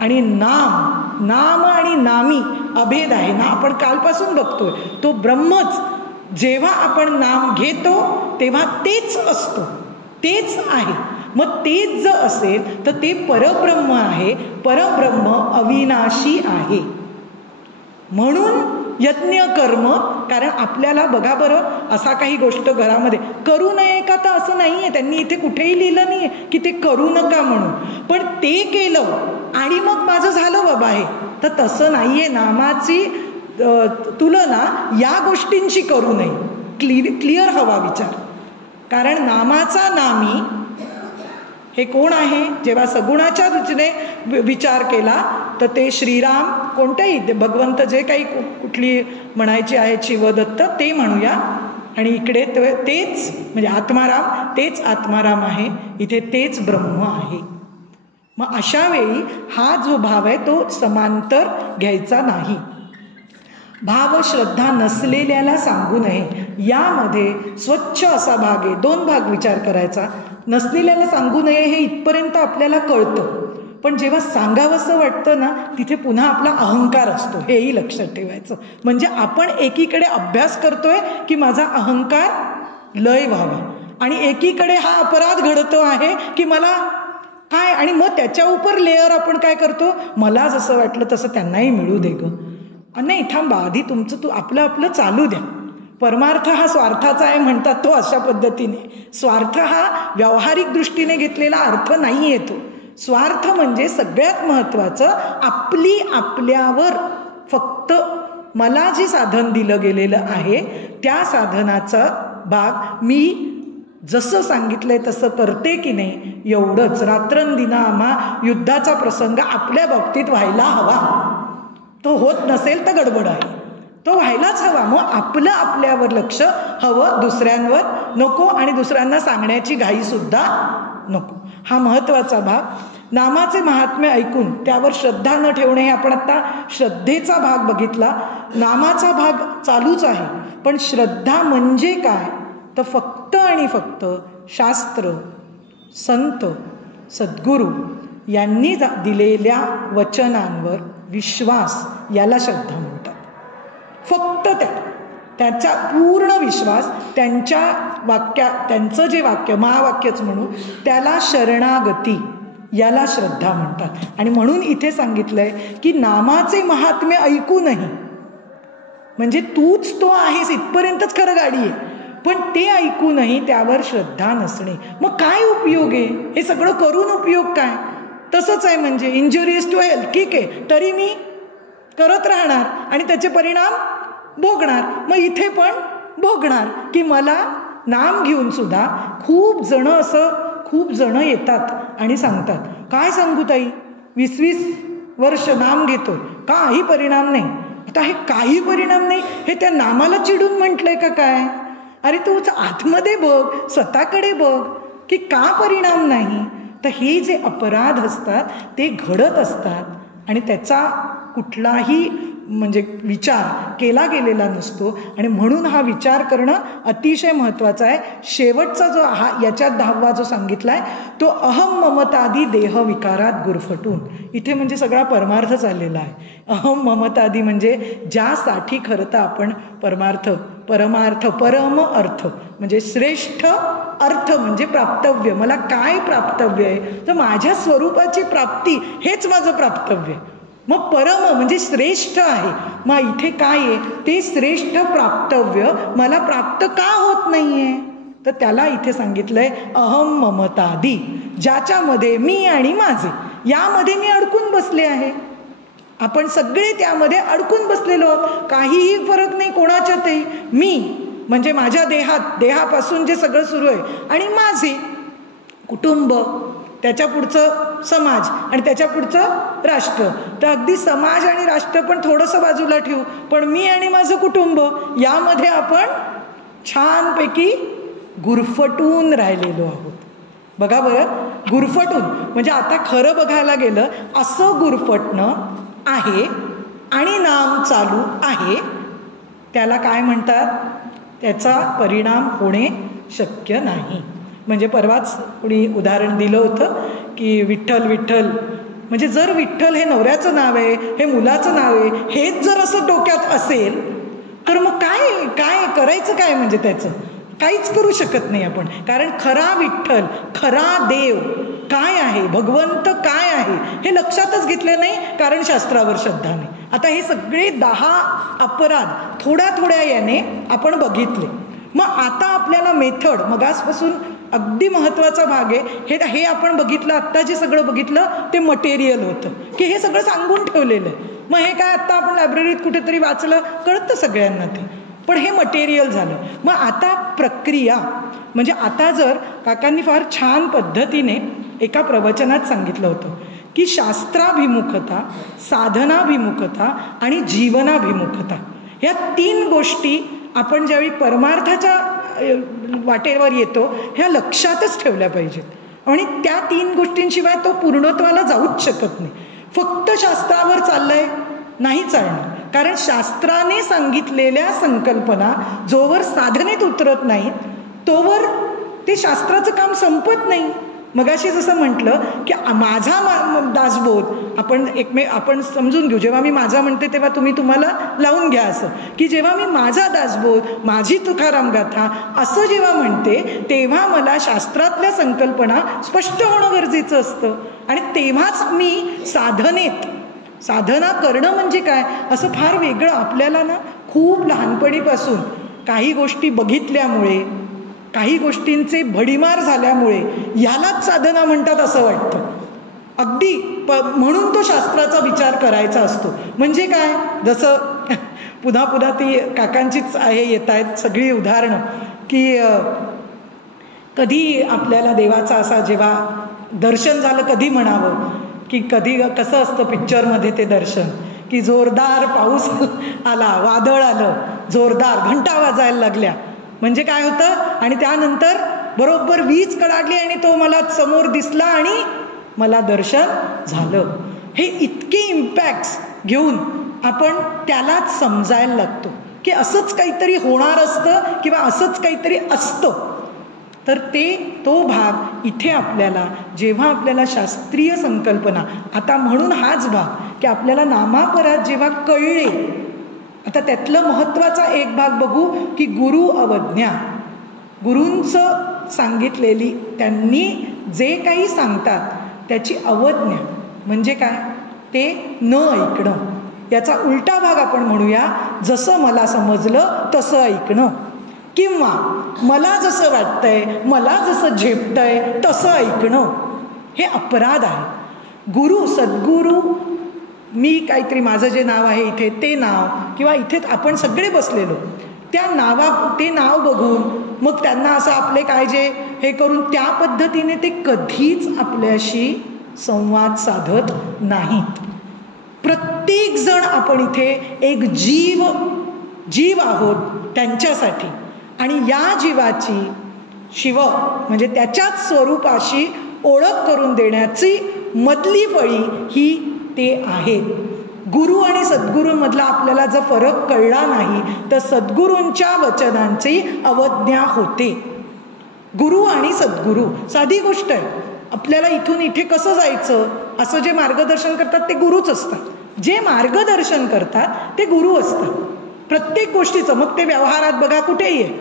आणि नाम आणि नामी अभेद आहे ना, आपण कालपासून बघतोय. तो ब्रह्मच जेव्हा आपण नाम घेतो तेव्हा तेच असतो, तेच आहे. मग तेच जर असेल तर ते परब्रह्म आहे. परब्रह्म अविनाशी आहे. म्हणून यज्ञ कर्म, कारण आपल्याला बघा बरं, असा काही गोष्ट घरामध्ये करू नये का, तर असं नाही आहे, त्यांनी इथे कुठेही लिहिलं नाही आहे की ते करू नका म्हणून. पण ते केलं आणि मग माझं झालं बाबा हे, तर तसं नाही आहे. नामाची तुलना या गोष्टींची करू नये. क्लिअर हवा विचार. कारण नामाचा नामी हे कोण आहे? जेव्हा सगुणाच्या दृष्टीने विचार केला तर ते श्रीराम, कोणत्याही भगवंत जे काही कुठली म्हणायची आहे, शिवदत्त ते म्हणूया. आणि इकडे तेच म्हणजे आत्माराम, तेच आत्माराम आहे, इथे तेच ब्रह्म आहे. मग अशा वेळी हा जो भाव आहे तो समांतर घ्यायचा नाही. भाव श्रद्धा नसलेल्याला सांगू नये. यामध्ये स्वच्छ असा भाग आहे. 2 भाग विचार करायचा. नसलेल्याला सांगू नये हे इथपर्यंत आपल्याला कळतं, पण जेव्हा सांगावंसं वाटतं ना तिथे पुन्हा आपला अहंकार असतो, हेही लक्षात ठेवायचं. म्हणजे आपण एकीकडे अभ्यास करतोय की माझा अहंकार लय व्हावा, आणि एकीकडे हा अपराध घडतो आहे की मला काय, आणि मग त्याच्या उपर लेअर आपण काय करतो, मला जसं वाटलं तसं त्यांनाही मिळू दे ग. नाही थांबा, आधी तुमचं तू आपलं चालू द्या. परमार्थ हा स्वार्थाचा आहे म्हणतात तो अशा पद्धतीने. स्वार्थ हा व्यावहारिक दृष्टीने घेतलेला अर्थ नाही येतो. स्वार्थ म्हणजे सगळ्यात महत्त्वाचं आपली आपल्यावर, फक्त मला जे साधन दिलं गेलेलं आहे त्या साधनाचा भाग मी जसं सांगितलंय तसं करते की नाही, एवढंच. रात्रंदिना आम्हा युद्धाचा प्रसंग आपल्या बाबतीत व्हायला हवा. तो होत नसेल तर गडबड आहे. तो व्हायलाच हवा. मग आपलं आपल्यावर लक्ष हवं, दुसऱ्यांवर नको, आणि दुसऱ्यांना सांगण्याची घाईसुद्धा नको. हा महत्त्वाचा भाग. नामाचे महात्म्य ऐकून त्यावर श्रद्धा न ठेवणे, हे आपण आता श्रद्धेचा भाग बघितला. नामाचा भाग चालूच आहे, पण श्रद्धा म्हणजे काय तर फक्त आणि फक्त शास्त्र, संत, सद्गुरू यांनी दिलेल्या वचनांवर विश्वास, याला श्रद्धा म्हणतात. फक्त त्याचा पूर्ण विश्वास, त्यांचं जे वाक्य, महावाक्यच म्हणू, त्याला शरणागती, याला श्रद्धा म्हणतात. आणि म्हणून इथे सांगितलंय की नामाचे महात्म्य ऐकूनही, म्हणजे तूच तो आहेस इथपर्यंतच खरं गाडी आहे, पण ते ऐकूनही त्यावर श्रद्धा नसणे. मग काय उपयोग आहे? हे सगळं करून उपयोग काय? तसंच आहे, म्हणजे इंजुरियस टू हेल्थ. ठीक आहे, तरी मी करत राहणार आणि त्याचे परिणाम भोगणार. मग इथे पण भोगणार की मला नाम घेऊन सुद्धा खूप जण येतात आणि सांगतात, काय सांगू ताई, 20-20 वर्ष नाम घेतो, काही परिणाम नाही. आता हे काही परिणाम नाही हे त्या नामाला चिडून म्हटलंय का काय? अरे तू आतमध्ये बघ, स्वतःकडे बघ की का परिणाम नाही. तर हे जे अपराध असतात ते घडत असतात आणि त्याचा कुठलाही म्हणजे विचार केला गेलेला नसतो. आणि म्हणून हा विचार करणं अतिशय महत्त्वाचं आहे. शेवटचा जो हा याच्यात 10वा जो सांगितला आहे तो अहम ममतादी देह विकारात गुरफटून, इथे म्हणजे सगळा परमार्थ चाललेला आहे. अहम ममतादी म्हणजे ज्यासाठी खरं तर आपण परमार्थ, परम अर्थ म्हणजे श्रेष्ठ अर्थ म्हणजे प्राप्तव्य. मला काय प्राप्तव्य आहे तर माझ्या स्वरूपाची प्राप्ती, हेच माझं प्राप्तव्य आहे. मग परम म्हणजे श्रेष्ठ आहे. मग इथे काय आहे, ते श्रेष्ठ प्राप्तव्य मला प्राप्त का होत नाहीये तर त्याला इथे सांगितलंय अहम ममतादी, ज्याच्यामध्ये मी आणि माझे, यामध्ये मी अडकून बसले आहे. आपण सगळे त्यामध्ये अडकून बसलेलो आहोत. काहीही फरक नाही कोणाच्यातही. मी म्हणजे माझ्या देहापासून जे सगळं सुरू आहे, आणि माझे कुटुंब, त्याच्या पुढचं समाज, आणि त्याच्या पुढचं राष्ट्र. तर अगदी समाज आणि राष्ट्र पण थोडंसं बाजूला ठेवू, पण मी आणि माझं कुटुंब यामध्ये आपण छानपैकी गुरफटून राहिलेलो आहोत. बघा बरं, गुरफटून म्हणजे आता खरं बघायला गेलं असं गुरफटणं आहे आणि नाम चालू आहे, त्याला काय म्हणतात, त्याचा परिणाम होणे शक्य नाही. म्हणजे परवाच कुणी उदाहरण दिलं होतं की विठ्ठल विठ्ठल, म्हणजे जर विठ्ठल हे नवऱ्याचं नाव आहे, हे मुलाचं नाव आहे, हेच जर असं डोक्यात असेल तर मग काय करायचं काय, म्हणजे त्याचं काहीच करू शकत नाही आपण. कारण खरा विठ्ठल, खरा देव काय आहे, भगवंत काय आहे हे लक्षातच घेतलं नाही, कारण शास्त्रावर श्रद्धा नाही. आता हे सगळे 10 अपराध थोड्या याने आपण बघितले. मग आता आपल्याला मेथड, मगासपासून अगदी महत्त्वाचा भाग आहे. हे आपण बघितलं, आत्ता जे सगळं बघितलं ते मटेरियल होतं, की हे सगळं सांगून ठेवलेलं आहे. मग हे काय आत्ता आपण लायब्ररीत कुठेतरी वाचलं, कळतं सगळ्यांना ते, पण हे मटेरियल झालं. मग आता प्रक्रिया म्हणजे आता जर काकांनी फार छान पद्धतीने एका प्रवचनात सांगितलं होतं की शास्त्राभिमुखता, साधनाभिमुखता आणि जीवनाभिमुखता ह्या 3 गोष्टी आपण ज्यावेळी परमार्थाच्या वाटेवर येतो ह्या लक्षातच ठेवल्या पाहिजेत. आणि त्या 3 गोष्टींशिवाय तो पूर्णत्वाला जाऊच शकत नाही. फक्त शास्त्रावर चाललंय नाही चालणार, कारण शास्त्राने सांगितलेल्या संकल्पना जोवर साधनेत उतरत नाहीत तोवर ते शास्त्राचं काम संपत नाही. मगाशी जसं म्हटलं की माझा दासबोध आपण समजून घेऊ. जेव्हा मी माझा म्हणते तेव्हा तुम्हाला लावून घ्या, असं की जेव्हा मी माझा दासबोध, माझी तुकाराम गाथा असं जेव्हा म्हणते तेव्हा मला शास्त्रातल्या संकल्पना स्पष्ट होणं गरजेचं असतं. आणि तेव्हाच मी साधना करणं म्हणजे काय असं फार वेगळं आपल्याला ना खूप लहानपणीपासून काही गोष्टी बघितल्यामुळे, काही गोष्टींचे भडीमार झाल्यामुळे ह्यालाच साधना म्हणतात असं वाटतं. अगदी म्हणून तो शास्त्राचा विचार करायचा असतो. म्हणजे काय, जसं पुन्हा ती काकांचीच येत आहेत सगळी उदाहरणं, की कधी आपल्याला देवाचा असा जेव्हा दर्शन झालं कधी म्हणावं, की कधी कसं असतं पिक्चरमध्ये ते दर्शन, की जोरदार पाऊस आला, वादळ आलं, जोरदार घंटा वाजायला लागल्या, म्हणजे काय होतं, आणि त्यानंतर बरोबर वीज कडाडली आणि तो मला समोर दिसला आणि मला दर्शन झालं. हे इतके इम्पॅक्ट्स घेऊन आपण त्यालाच समजायला लागतो की असंच काहीतरी होणार असतं किंवा असंच काहीतरी असतं. तर तो भाग इथे आपल्याला जेव्हा आपल्याला शास्त्रीय संकल्पना, आता म्हणून हाच भाग की आपल्याला नामापरात जेव्हा कळले, आता त्यातलं महत्त्वाचा एक भाग बघू की गुरु अवज्ञा. गुरूंचं सांगितलेली, त्यांनी जे काही सांगतात त्याची अवज्ञा म्हणजे काय, ते न ऐकणं. याचा उलटा भाग आपण म्हणूया, जसं मला समजलं तसं ऐकणं, किंवा मला जसं वाटतंय, मला जसं झेपतंय तसं ऐकणं, हे अपराध आहे. गुरु, सद्गुरू, मी काहीतरी माझं जे नाव आहे इथे ते नाव, किंवा इथे आपण सगळे बसलेलो ते नाव बघून मग त्यांना असं आपले काय जे हे करून त्या पद्धतीने ते कधीच आपल्याशी संवाद साधत नाहीत. प्रत्येक जण आपण इथे एक जीव आहोत त्यांच्यासाठी, आणि या जीवाची शिव म्हणजे त्याच्याच स्वरूपाशी ओळख करून देण्याची मधली फळी ही ते आहेत. गुरु आणि सद्गुरूंमधला आपल्याला जर फरक कळला नाही तर सद्गुरूंच्या वचनांची अवज्ञा होते. गुरु आणि सद्गुरू साधी गोष्ट आहे. आपल्याला इथून इथे कसं जायचं असं जे मार्गदर्शन करतात ते गुरुच असतात. जे मार्गदर्शन करतात ते गुरु असतात प्रत्येक गोष्टीचं. मग ते व्यवहारात बघा कुठेही आहे,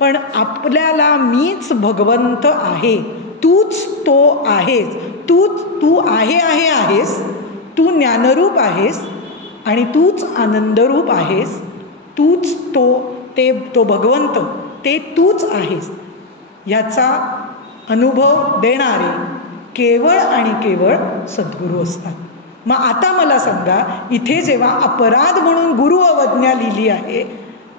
पण आपल्याला मीच भगवंत आहे, तूच तो आहेस, तू आहेस, तू ज्ञानरूप आहेस आणि तूच आनंदरूप आहेस, तूच तो भगवंत, ते तूच आहेस, ह्याचा अनुभव देणारे केवळ आणि केवळ सद्गुरू असतात. मग आता मला सांगा, इथे जेव्हा अपराध म्हणून गुरु अवज्ञा लिहिली आहे,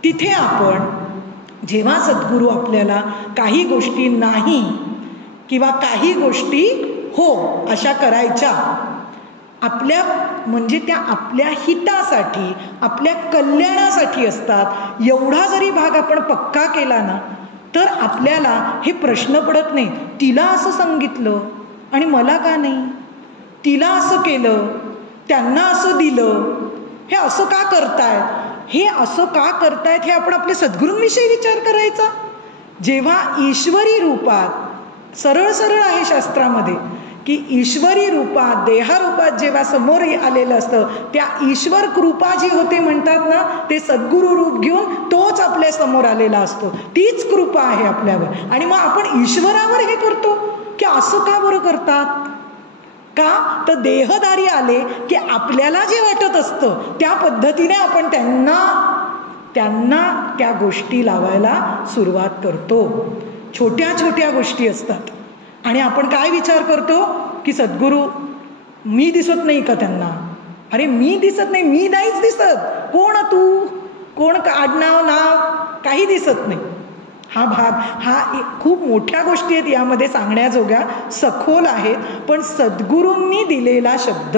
तिथे आपण जेव्हा सद्गुरू आपल्याला काही गोष्टी नाही किंवा काही गोष्टी हो अशा करायच्या, आपल्या म्हणजे त्या आपल्या हितासाठी, आपल्या कल्याणासाठी असतात, एवढा जरी भाग आपण पक्का केला ना तर आपल्याला हे प्रश्न पडत नाही, तिला असं सांगितलं आणि मला का नाही, तिला असं केलं, त्यांना असं दिलं, हे असं का करतायत, हे असं का करतायत, हे आपण आपल्या सद्गुरूंविषयी विचार करायचा. जेव्हा ईश्वरी रूपात, सरळ आहे शास्त्रामध्ये की ईश्वरी रूपात, देहरूपात जेव्हा समोर आलेलं असतं, त्या ईश्वर कृपा जी होते म्हणतात ना, ते सद्गुरू रूप घेऊन तोच आपल्या समोर आलेला असतो, तीच कृपा आहे आपल्यावर. आणि मग आपण ईश्वरावर हे करतो की असं का बरं करतात, का तर देहधारी आले की आपल्याला जे वाटत असतं त्या पद्धतीने आपण त्यांना त्या गोष्टी लावायला सुरुवात करतो. छोट्या छोट्या गोष्टी असतात आणि आपण काय विचार करतो की सद्गुरू मी दिसत नाही का त्यांना? अरे मी दिसत नाही, मी नाहीच दिसत. कोण तू, कोण आडनाव नाव काही दिसत नाही. हा भाग हा खूप मोठ्या गोष्टी आहेत, यामध्ये सांगण्याजोग्या सखोल आहेत. पण सद्गुरूंनी दिलेला शब्द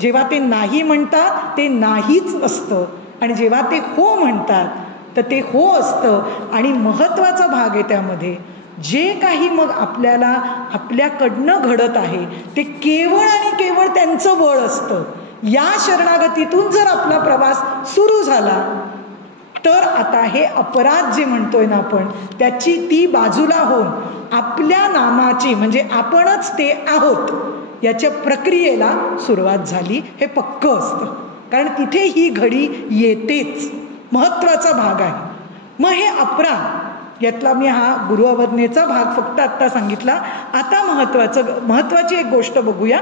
जेव्हा ते नाही म्हणतात ते नाहीच असतं आणि जेव्हा ते हो म्हणतात तर ते हो असतं. आणि महत्त्वाचा भाग आहे त्यामध्ये, जे काही मग आपल्याला आपल्याकडनं घडत आहे ते केवळ आणि केवळ त्यांचं बळ असतं. या शरणागतीतून जर आपला प्रवास सुरू झाला तर आता हे अपराध जे म्हणतोय ना आपण, त्याची ती बाजूला होऊन आपल्या नामाची म्हणजे आपणच ते आहोत याच्या प्रक्रियेला सुरुवात झाली. हे पक्क असतं, कारण तिथे ही घडी येतेच. महत्त्वाचा भाग आहे. मग हे अपराध यातला मी हा गुरु अवज्ञेचा भाग फक्त आत्ता सांगितला. आता महत्त्वाची एक गोष्ट बघूया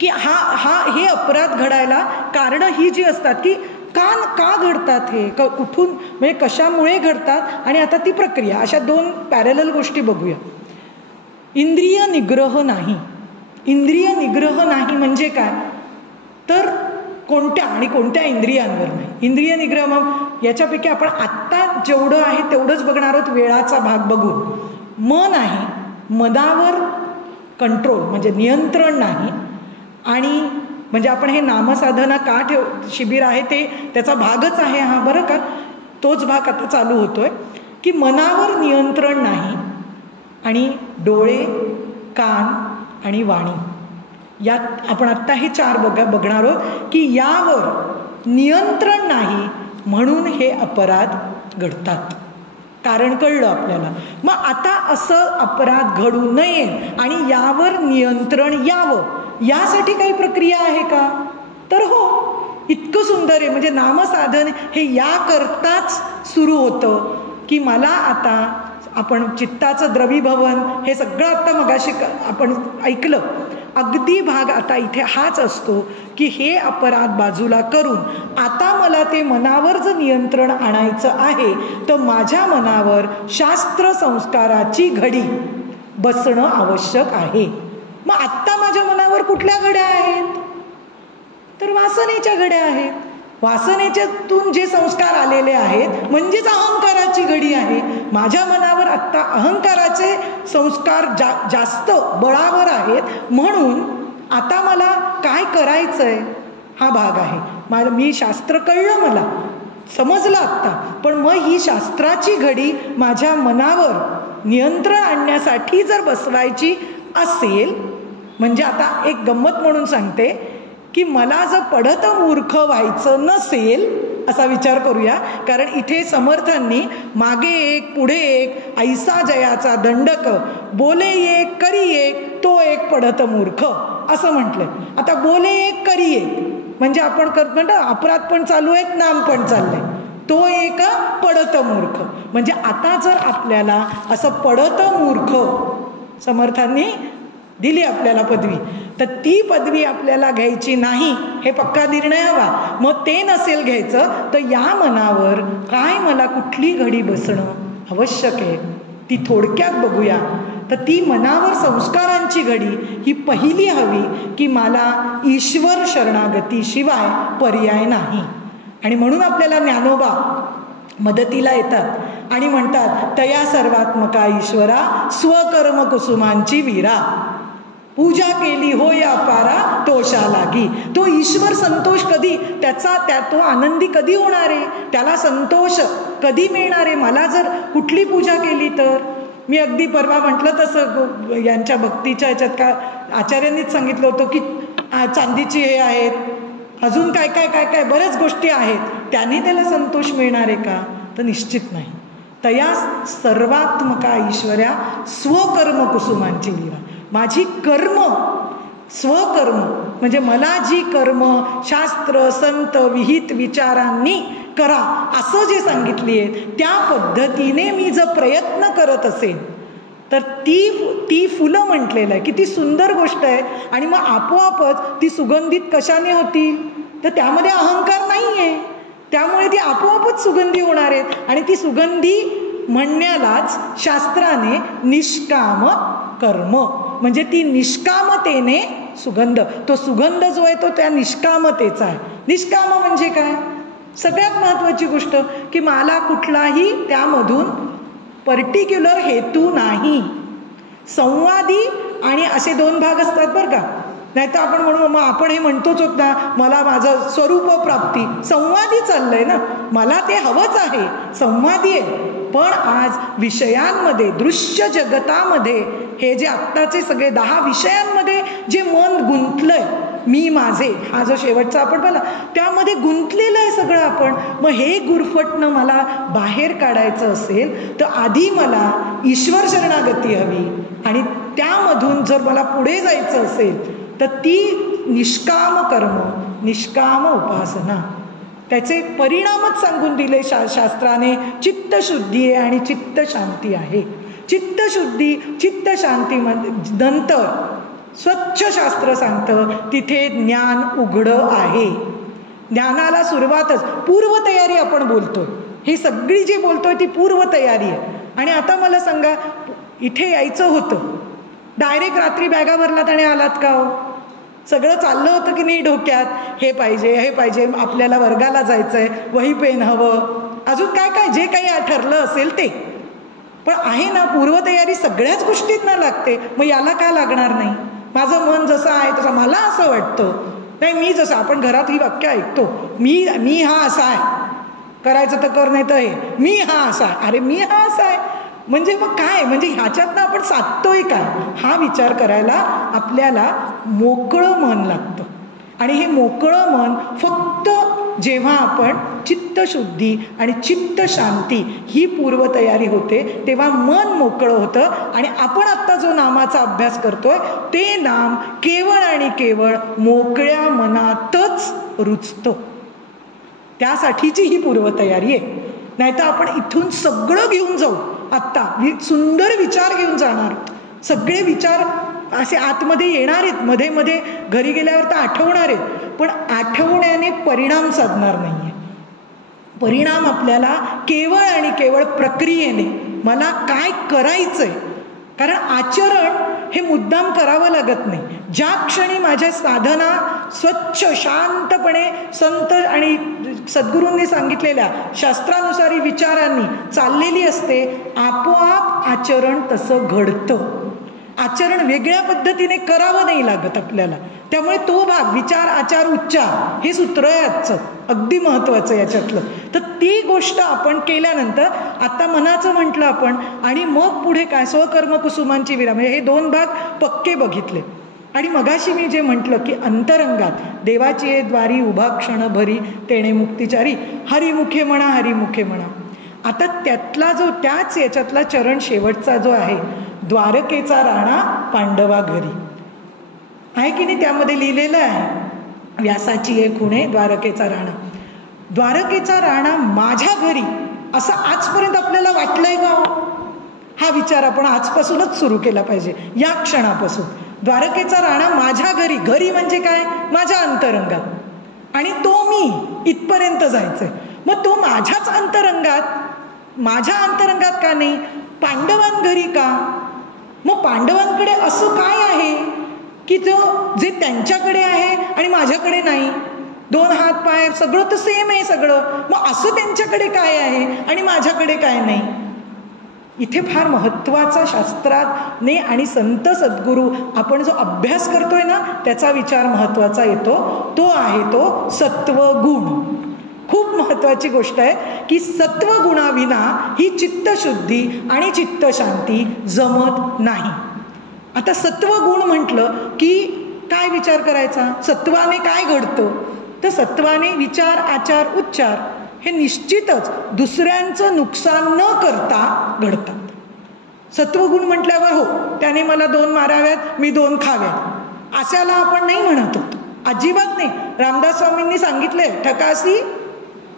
की हे अपराध घडायला कारणं ही जी असतात की का घडतात, हे कुठून म्हणजे कशामुळे घडतात आणि आता ती प्रक्रिया. अशा दोन पॅरलल गोष्टी बघूया. इंद्रिय निग्रह नाही. इंद्रिय निग्रह नाही म्हणजे काय तर कोणत्या आणि कोणत्या इंद्रियांवर नाही. इंद्रिय निग्रह मग याच्यापैकी आपण आत्ता जेवढं आहे तेवढंच बघणार आहोत, वेळाचा भाग बघून. मन आहे, मनावर कंट्रोल म्हणजे नियंत्रण नाही. आणि म्हणजे आपण हे नामसाधना का शिबिर आहे ते त्याचा भागच आहे हा, बरं का. तोच भाग आता चालू होतोय की मनावर नियंत्रण नाही आणि डोळे, कान आणि वाणी यात आपण आत्ता हे चार बघणार आहोत की यावर नियंत्रण नाही म्हणून हे अपराध घडतात. कारण कळलं आपल्याला. मग आता असं अपराध घडू नये आणि यावर नियंत्रण यावं यासाठी काही प्रक्रिया आहे का तर हो, इतकं सुंदर आहे. म्हणजे नामसाधन हे याकरताच सुरू होतं की मला आता आपण चित्ताचं द्रवीभवन हे सगळं आत्ता मगाशी आपण ऐकलं. अगदी भाग आता इथे हाच असतो की हे अपराध बाजूला करून आता मला ते मनावर जर नियंत्रण आणायचं आहे तर माझ्या मनावर शास्त्र संस्काराची घडी बसणं आवश्यक आहे. मग आत्ता माझ्या मनावर कुठल्या घड्या आहेत तर वासनेच्या घड्या आहेत. वासनेच्यातून जे संस्कार आलेले आहेत म्हणजेच अहंकाराची घडी आहे. माझ्या मनावर आत्ता अहंकाराचे संस्कार जास्त बळावर आहेत. म्हणून आता मला काय करायचंय हा भाग आहे. मी शास्त्र कळलं, मला समजलं आत्ता, पण मग ही शास्त्राची घडी माझ्या मनावर नियंत्रण आणण्यासाठी जर बसवायची असेल, म्हणजे आता एक गंमत म्हणून सांगते की मला जर पढत मूर्ख व्हायचं नसेल असा विचार करूया. कारण इथे समर्थांनी मागे एक पुढे एक ऐसा जयाचा दंडक, बोले एक करी एक तो एक पढत मूर्ख असं म्हटलंय. आता बोले एक करी एक म्हणजे आपण म्हणतो अपराध पण चालू आहेत, नाम पण चाललंय, तो एक पढत मूर्ख. म्हणजे आता जर आपल्याला असं पढत मूर्ख समर्थांनी दिली आपल्याला पदवी, तर ती पदवी आपल्याला घ्यायची नाही हे पक्का निर्णय हवा. मग ते नसेल घ्यायचं तर या मनावर काय मला कुठली घडी बसणं आवश्यक आहे ती थोडक्यात बघूया. तर ती मनावर संस्कारांची घडी ही पहिली हवी की मला ईश्वर शरणागतीशिवाय पर्याय नाही. आणि म्हणून आपल्याला ज्ञानोबा मदतीला येतात आणि म्हणतात तया सर्वात्मका ईश्वरा स्वकर्म कुसुमांची वीरा, पूजा केली हो या पारा तोषा लागी. तो ईश्वर संतोष कधी तो आनंदी कधी होणार आहे, त्याला संतोष कधी मिळणार आहे मला जर कुठली पूजा केली तर. मी अगदी परवा म्हटलं तसं यांच्या भक्तीच्या ह्याच्यात का आचार्यांनीच सांगितलं होतं की चांदीची हे आहेत, अजून काय काय काय काय बऱ्याच गोष्टी आहेत, त्यांनी त्याला संतोष मिळणार आहे का तर निश्चित नाही. तया सर्वात्मका ईश्वर्या स्वकर्म कुसुमांची वीरा. माझी कर्म स्वकर्म म्हणजे मला जी कर्म शास्त्र संत विहित विचारांनी करा असं जे सांगितली आहे त्या पद्धतीने मी जर प्रयत्न करत असेल तर ती फुलं म्हटलेलं आहे. किती सुंदर गोष्ट आहे. आणि मग आपोआपच ती सुगंधित कशाने होतील तर त्यामध्ये अहंकार नाही आहे, त्यामुळे ती आपोआपच सुगंधी होणार आहेत. आणि ती सुगंधी म्हणण्यालाच शास्त्राने निष्काम कर्म, म्हणजे ती निष्कामतेने सुगंध, तो सुगंध जो आहे तो त्या निष्कामतेचा आहे. निष्काम म्हणजे काय? सगळ्यात महत्त्वाची गोष्ट की मला कुठलाही त्यामधून पर्टिक्युलर हेतू नाही. संवादी आणि असे दोन भाग असतात बरं का. नाही तर आपण म्हणू मग आपण हे म्हणतोच होत ना, मला माझं स्वरूप प्राप्ती, संवादी चाललंय ना, मला ते हवंच आहे, संवादी आहे. पण आज विषयांमध्ये, दृश्य जगतामध्ये, हे जे आत्ताचे सगळे 10 विषयांमध्ये जे मन गुंतलंय, मी माझे, हा जो शेवटचा आपण बोला, त्यामध्ये गुंतलेलं आहे सगळं आपण. मग हे गुरफटणं मला बाहेर काढायचं असेल तर आधी मला ईश्वर शरणागती हवी, आणि त्यामधून जर मला पुढे जायचं असेल तर ती निष्काम कर्म, निष्काम उपासना, त्याचे परिणामच सांगून दिले शास्त्राने. चित्तशुद्धी आहे आणि चित्तशांती आहे. चित्तशुद्धी, चित्तशांती नंतर स्वच्छ शास्त्र सांगतं तिथे ज्ञान उघडं आहे. ज्ञानाला सुरुवातच पूर्वतयारी आपण बोलतोय, ही सगळी जी बोलतोय ती पूर्वतयारी आहे. आणि आता मला सांगा, इथे यायचं होतं, डायरेक्ट रात्री बॅगा भरलात आणि आलात का हो? सगळं चाललं होतं की नाही डोक्यात, हे पाहिजे, हे पाहिजे, आपल्याला वर्गाला जायचं आहे, वही पेन हवं, अजून काय काय जे काही ठरलं असेल ते. पण आहे ना पूर्वतयारी, सगळ्याच गोष्टींना लागते. मग याला का लागणार नाही? माझं मन जसं आहे तसं मला असं वाटतं, नाही मी जसं, आपण घरात ही वाक्य ऐकतो, मी हा असा आहे, करायचं तर कर, नाही तर हे मी हा असा आहे. अरे मी हा असा आहे म्हणजे मग काय, म्हणजे ह्याच्यातनं आपण साधतोय काय, हा विचार करायला आपल्याला मोकळं मन लागतं. आणि हे मोकळं मन फक्त जेव्हा आपण चित्तशुद्धी आणि चित्तशांती ही पूर्वतयारी होते तेव्हा मन मोकळं होतं. आणि आपण आत्ता जो नामाचा अभ्यास करतोय ते नाम केवळ आणि केवळ मोकळ्या मनातच रुचतं. त्यासाठीची ही पूर्वतयारी आहे. नाहीतर आपण इथून सगळं घेऊन जाऊ, आत्ता सुंदर विचार घेऊन जाणार, सगळे विचार असे आतमध्ये येणार आहेत, मध्ये मध्ये घरी गेल्यावर तर आठवणार आहेत, पण आठवण्याने परिणाम साधणार नाहीये. परिणाम आपल्याला केवळ आणि केवळ प्रक्रियेने, मला काय करायचंय, कारण आचरण हे मुद्दाम करावं लागत नाही. ज्या क्षणी माझ्या साधना स्वच्छ शांतपणे संत आणि सद्गुरूंनी सांगितलेल्या शास्त्रानुसारी विचारांनी चाललेली असते, आपोआप आचरण तसं घडतं. आचरण वेगळ्या पद्धतीने करावं नाही लागत आपल्याला. त्यामुळे तो भाग विचार आचार उच्चार हे सूत्र आहे आजचं अगदी महत्त्वाचं याच्यातलं. तर ती गोष्ट आपण केल्यानंतर आता मनाचं म्हटलं आपण, आणि मग पुढे काय, स्वकर्म कुसुमांची विरा, म्हणजे हे 2 भाग पक्के बघितले. आणि मगाशी मी जे म्हटलं की अंतरंगात देवाची ये द्वारी उभा क्षण भरी तेणे मुक्तिचारी, हरिमुखे म्हणा हरिमुखे म्हणा. आता त्यातला जो त्याच याच्यातला चरण शेवटचा जो आहे, द्वारकेचा राणा पांडवा घरी आहे की नाही, त्यामध्ये लिहिलेलं आहे व्यासाची एक खुणे द्वारकेचा राणा. द्वारकेचा राणा माझ्या घरी, असं आजपर्यंत आपल्याला वाटलंय का? हा विचार आपण आजपासूनच सुरू केला पाहिजे, या क्षणापासून. द्वारकेचा राणा माझ्या घरी, घरी म्हणजे काय, माझ्या अंतरंगात, आणि तो मी इथपर्यंत जायचंय. मग तो माझ्याच अंतरंगात, माझ्या अंतरंगात का नाही, पांडवांघरी का? मग पांडवांकडे असं काय आहे की जो जे त्यांच्याकडे आहे आणि माझ्याकडे नाही, 2 हात पाय सगळं तर सेम आहे सगळं, मग असं त्यांच्याकडे काय आहे आणि माझ्याकडे काय नाही? इथे फार महत्त्वाचा शास्त्राने आणि संत सद्गुरू आपण जो अभ्यास करतोय ना त्याचा विचार महत्त्वाचा येतो. तो आहे तो सत्वगुण. खूप महत्त्वाची गोष्ट आहे की सत्वगुणाविना ही चित्तशुद्धी आणि चित्तशांती जमत नाही. आता सत्वगुण म्हटलं की काय विचार करायचा, सत्वाने काय घडतं, तर सत्वाने विचार आचार उच्चार हे निश्चितच दुसऱ्यांचं नुकसान न करता घडतात. सत्वगुण म्हटल्यावर हो त्याने मला 2 माराव्यात मी 2 खाव्यात अशाला आपण नाही म्हणत होतो, अजिबात नाही. रामदास स्वामींनी सांगितलंय ठकासी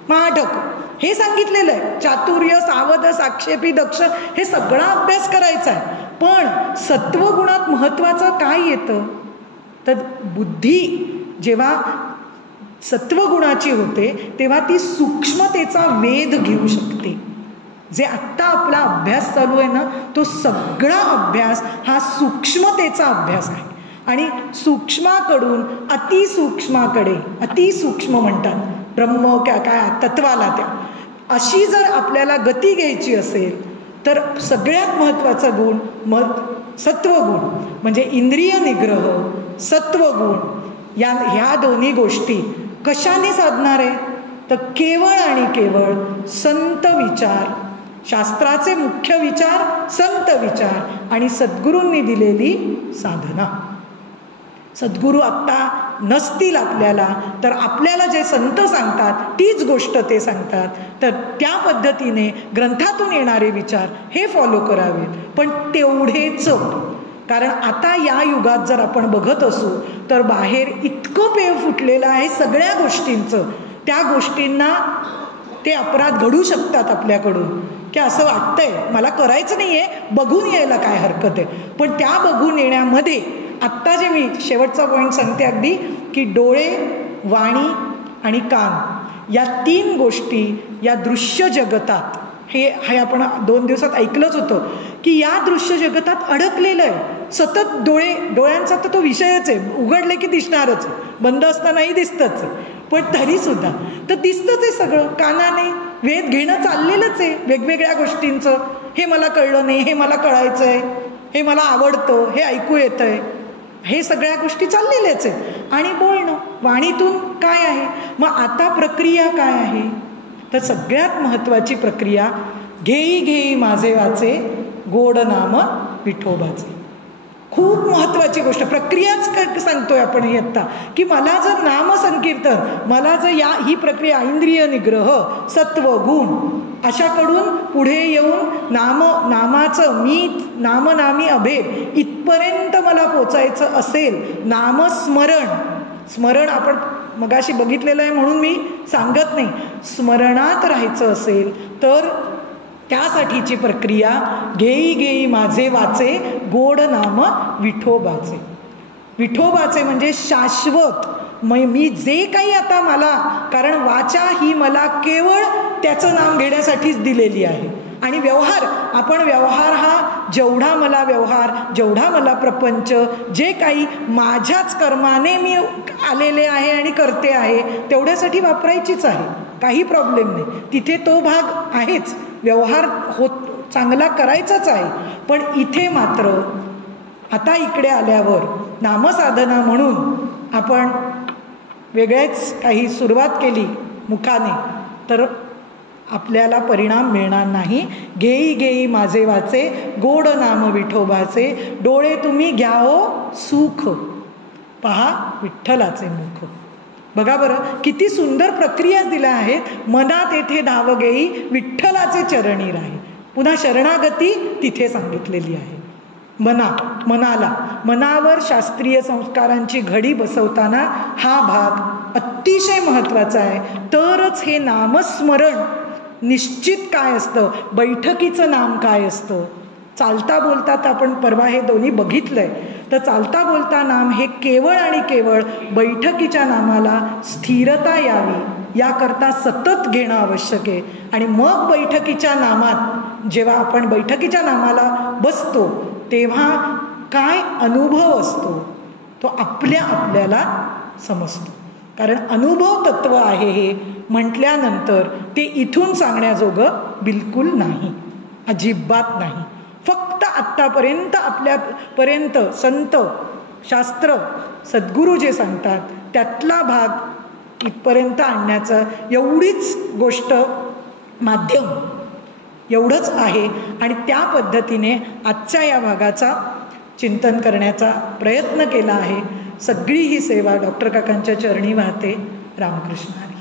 महाठक, हे सांगितलेलं आहे. चातुर्य सावध साक्षेपी दक्ष हे सगळा अभ्यास करायचा आहे. पण सत्वगुणात महत्त्वाचं काय येतं तर बुद्धी जेव्हा सत्वगुणाची होते तेव्हा ती सूक्ष्मतेचा वेध घेऊ शकते. जे आत्ता आपला अभ्यास चालू आहे ना, तो सगळा अभ्यास हा सूक्ष्मतेचा अभ्यास आहे. आणि सूक्ष्माकडून अतिसूक्ष्माकडे, अतिसूक्ष्म म्हणतात ब्रह्म काय तत्वाला, त्या अशी जर आपल्याला गती घ्यायची असेल तर सगळ्यात महत्त्वाचा गुण सत्वगुण, म्हणजे इंद्रिय निग्रह, सत्वगुण, ह्या दोन्ही गोष्टी कशाने साधणार आहे तर केवळ आणि केवळ संत विचार, शास्त्राचे मुख्य विचार, संत विचार आणि सद्गुरूंनी दिलेली साधना. सद्गुरू आत्ता नसतील आपल्याला तर आपल्याला जे संत सांगतात तीच गोष्ट ते सांगतात, तर त्या पद्धतीने ग्रंथातून येणारे विचार हे फॉलो करावेत. पण तेवढेच, कारण आता या युगात जर आपण बघत असू तर बाहेर इतकं पेव फुटलेलं आहे सगळ्या गोष्टींचं, त्या गोष्टींना ते अपराध घडू शकतात आपल्याकडून, की असं वाटतंय मला करायचं नाही आहे, बघून यायला काय हरकत आहे. पण त्या बघून येण्यामध्ये आत्ता जे मी शेवटचा पॉईंट सांगते अगदी, की डोळे, वाणी आणि कान या 3 गोष्टी या दृश्य जगतात, हे आपण 2 दिवसात ऐकलंच होतं की या दृश्य जगतात अडकलेलं आहे. सतत डोळ्यांचा तर तो विषयच आहे, उघडले की दिसणारच, बंद असतानाही दिसतंच, पण तरीसुद्धा तर दिसतंच आहे सगळं. कानाने वेध घेणं चाललेलंच आहे वेगवेगळ्या गोष्टींचं, हे मला कळलं नाही, हे मला कळायचं आहे, हे मला आवडतं, हे ऐकू येतं आहे, हे सगळ्या गोष्टी चाललेल्याच आहेत. आणि बोलणं, वाणीतून काय आहे. मग आता प्रक्रिया काय आहे तर सगळ्यात महत्त्वाची प्रक्रिया, घेई घेई माझे वाचे गोड नाम विठोबाचे. खूप महत्त्वाची गोष्ट, प्रक्रियाच सांगतोय आपण ही आत्ता, की मला जर नामसंकीर्तन, मला जर ही प्रक्रिया इंद्रिय निग्रह, सत्व, गुण अशाकडून पुढे येऊन नामाचं मी नामनामी अभेद इथपर्यंत मला पोचायचं असेल, स्मरण आपण मगाशी बघितलेलं आहे म्हणून मी सांगत नाही, स्मरणात राहायचं असेल तर त्यासाठीची प्रक्रिया घेई घेई माझे वाचे गोड नाम विठोबाचे. विठोबाचे म्हणजे शाश्वत, मी जे काही आता मला, कारण वाचा ही मला केवळ त्याचं नाम घेण्यासाठीच दिलेली आहे. आणि व्यवहार हा जेवढा मला प्रपंच, जे काही माझ्याच कर्माने मी आलेले आहे आणि करते आहे तेवढ्यासाठी वापरायचीच आहे, काही प्रॉब्लेम नाही, तिथे तो भाग आहेच, व्यवहार चांगला करायचाच आहे. पण इथे मात्र आता इकडे आल्यावर नामसाधना म्हणून आपण वेगळेच काही सुरुवात केली मुखाने तर आपल्याला परिणाम मिळणार नाही. घेई घेई माझे वाचे गोड नाम विठोबाचे, डोळे तुम्ही घ्याओ सुख, पहा विठ्ठलाचे मुख. बघा बरं किती सुंदर प्रक्रिया दिल्या आहेत. मनात येथे धाव घेई विठ्ठलाचे चरणी राही. पुन्हा शरणागती तिथे सांगितलेली आहे. मनावर शास्त्रीय संस्कारांची घडी बसवताना हा भाग अतिशय महत्त्वाचा आहे. तरच हे नामस्मरण निश्चित काय असतं, बैठकीचं नाम काय असतं, चालता बोलता तर आपण परवा हे दोन्ही बघितलंय, तर चालता बोलता नाम हे केवळ आणि केवळ बैठकीच्या नामाला स्थिरता यावी याकरता सतत घेणं आवश्यक आहे. आणि मग बैठकीच्या नामात जेव्हा आपण बैठकीच्या नामाला बसतो तेव्हा काय अनुभव असतो तो आपल्याला समजतो. कारण अनुभव तत्व आहे हे म्हटल्यानंतर ते इथून सांगण्याजोगं बिलकुल नाही, अजिबात नाही. फक्त आत्तापर्यंत आपल्यापर्यंत संत, शास्त्र, सद्गुरू जे सांगतात त्यातला भाग इथपर्यंत आणण्याचा एवढीच गोष्ट, माध्यम एवढंच आहे. आणि त्या पद्धतीने आजच्या या भागाचा चिंतन करण्याचा प्रयत्न केला आहे. सगळी ही सेवा डॉक्टर काकांच्या चरणी वाहते. रामकृष्ण हरी.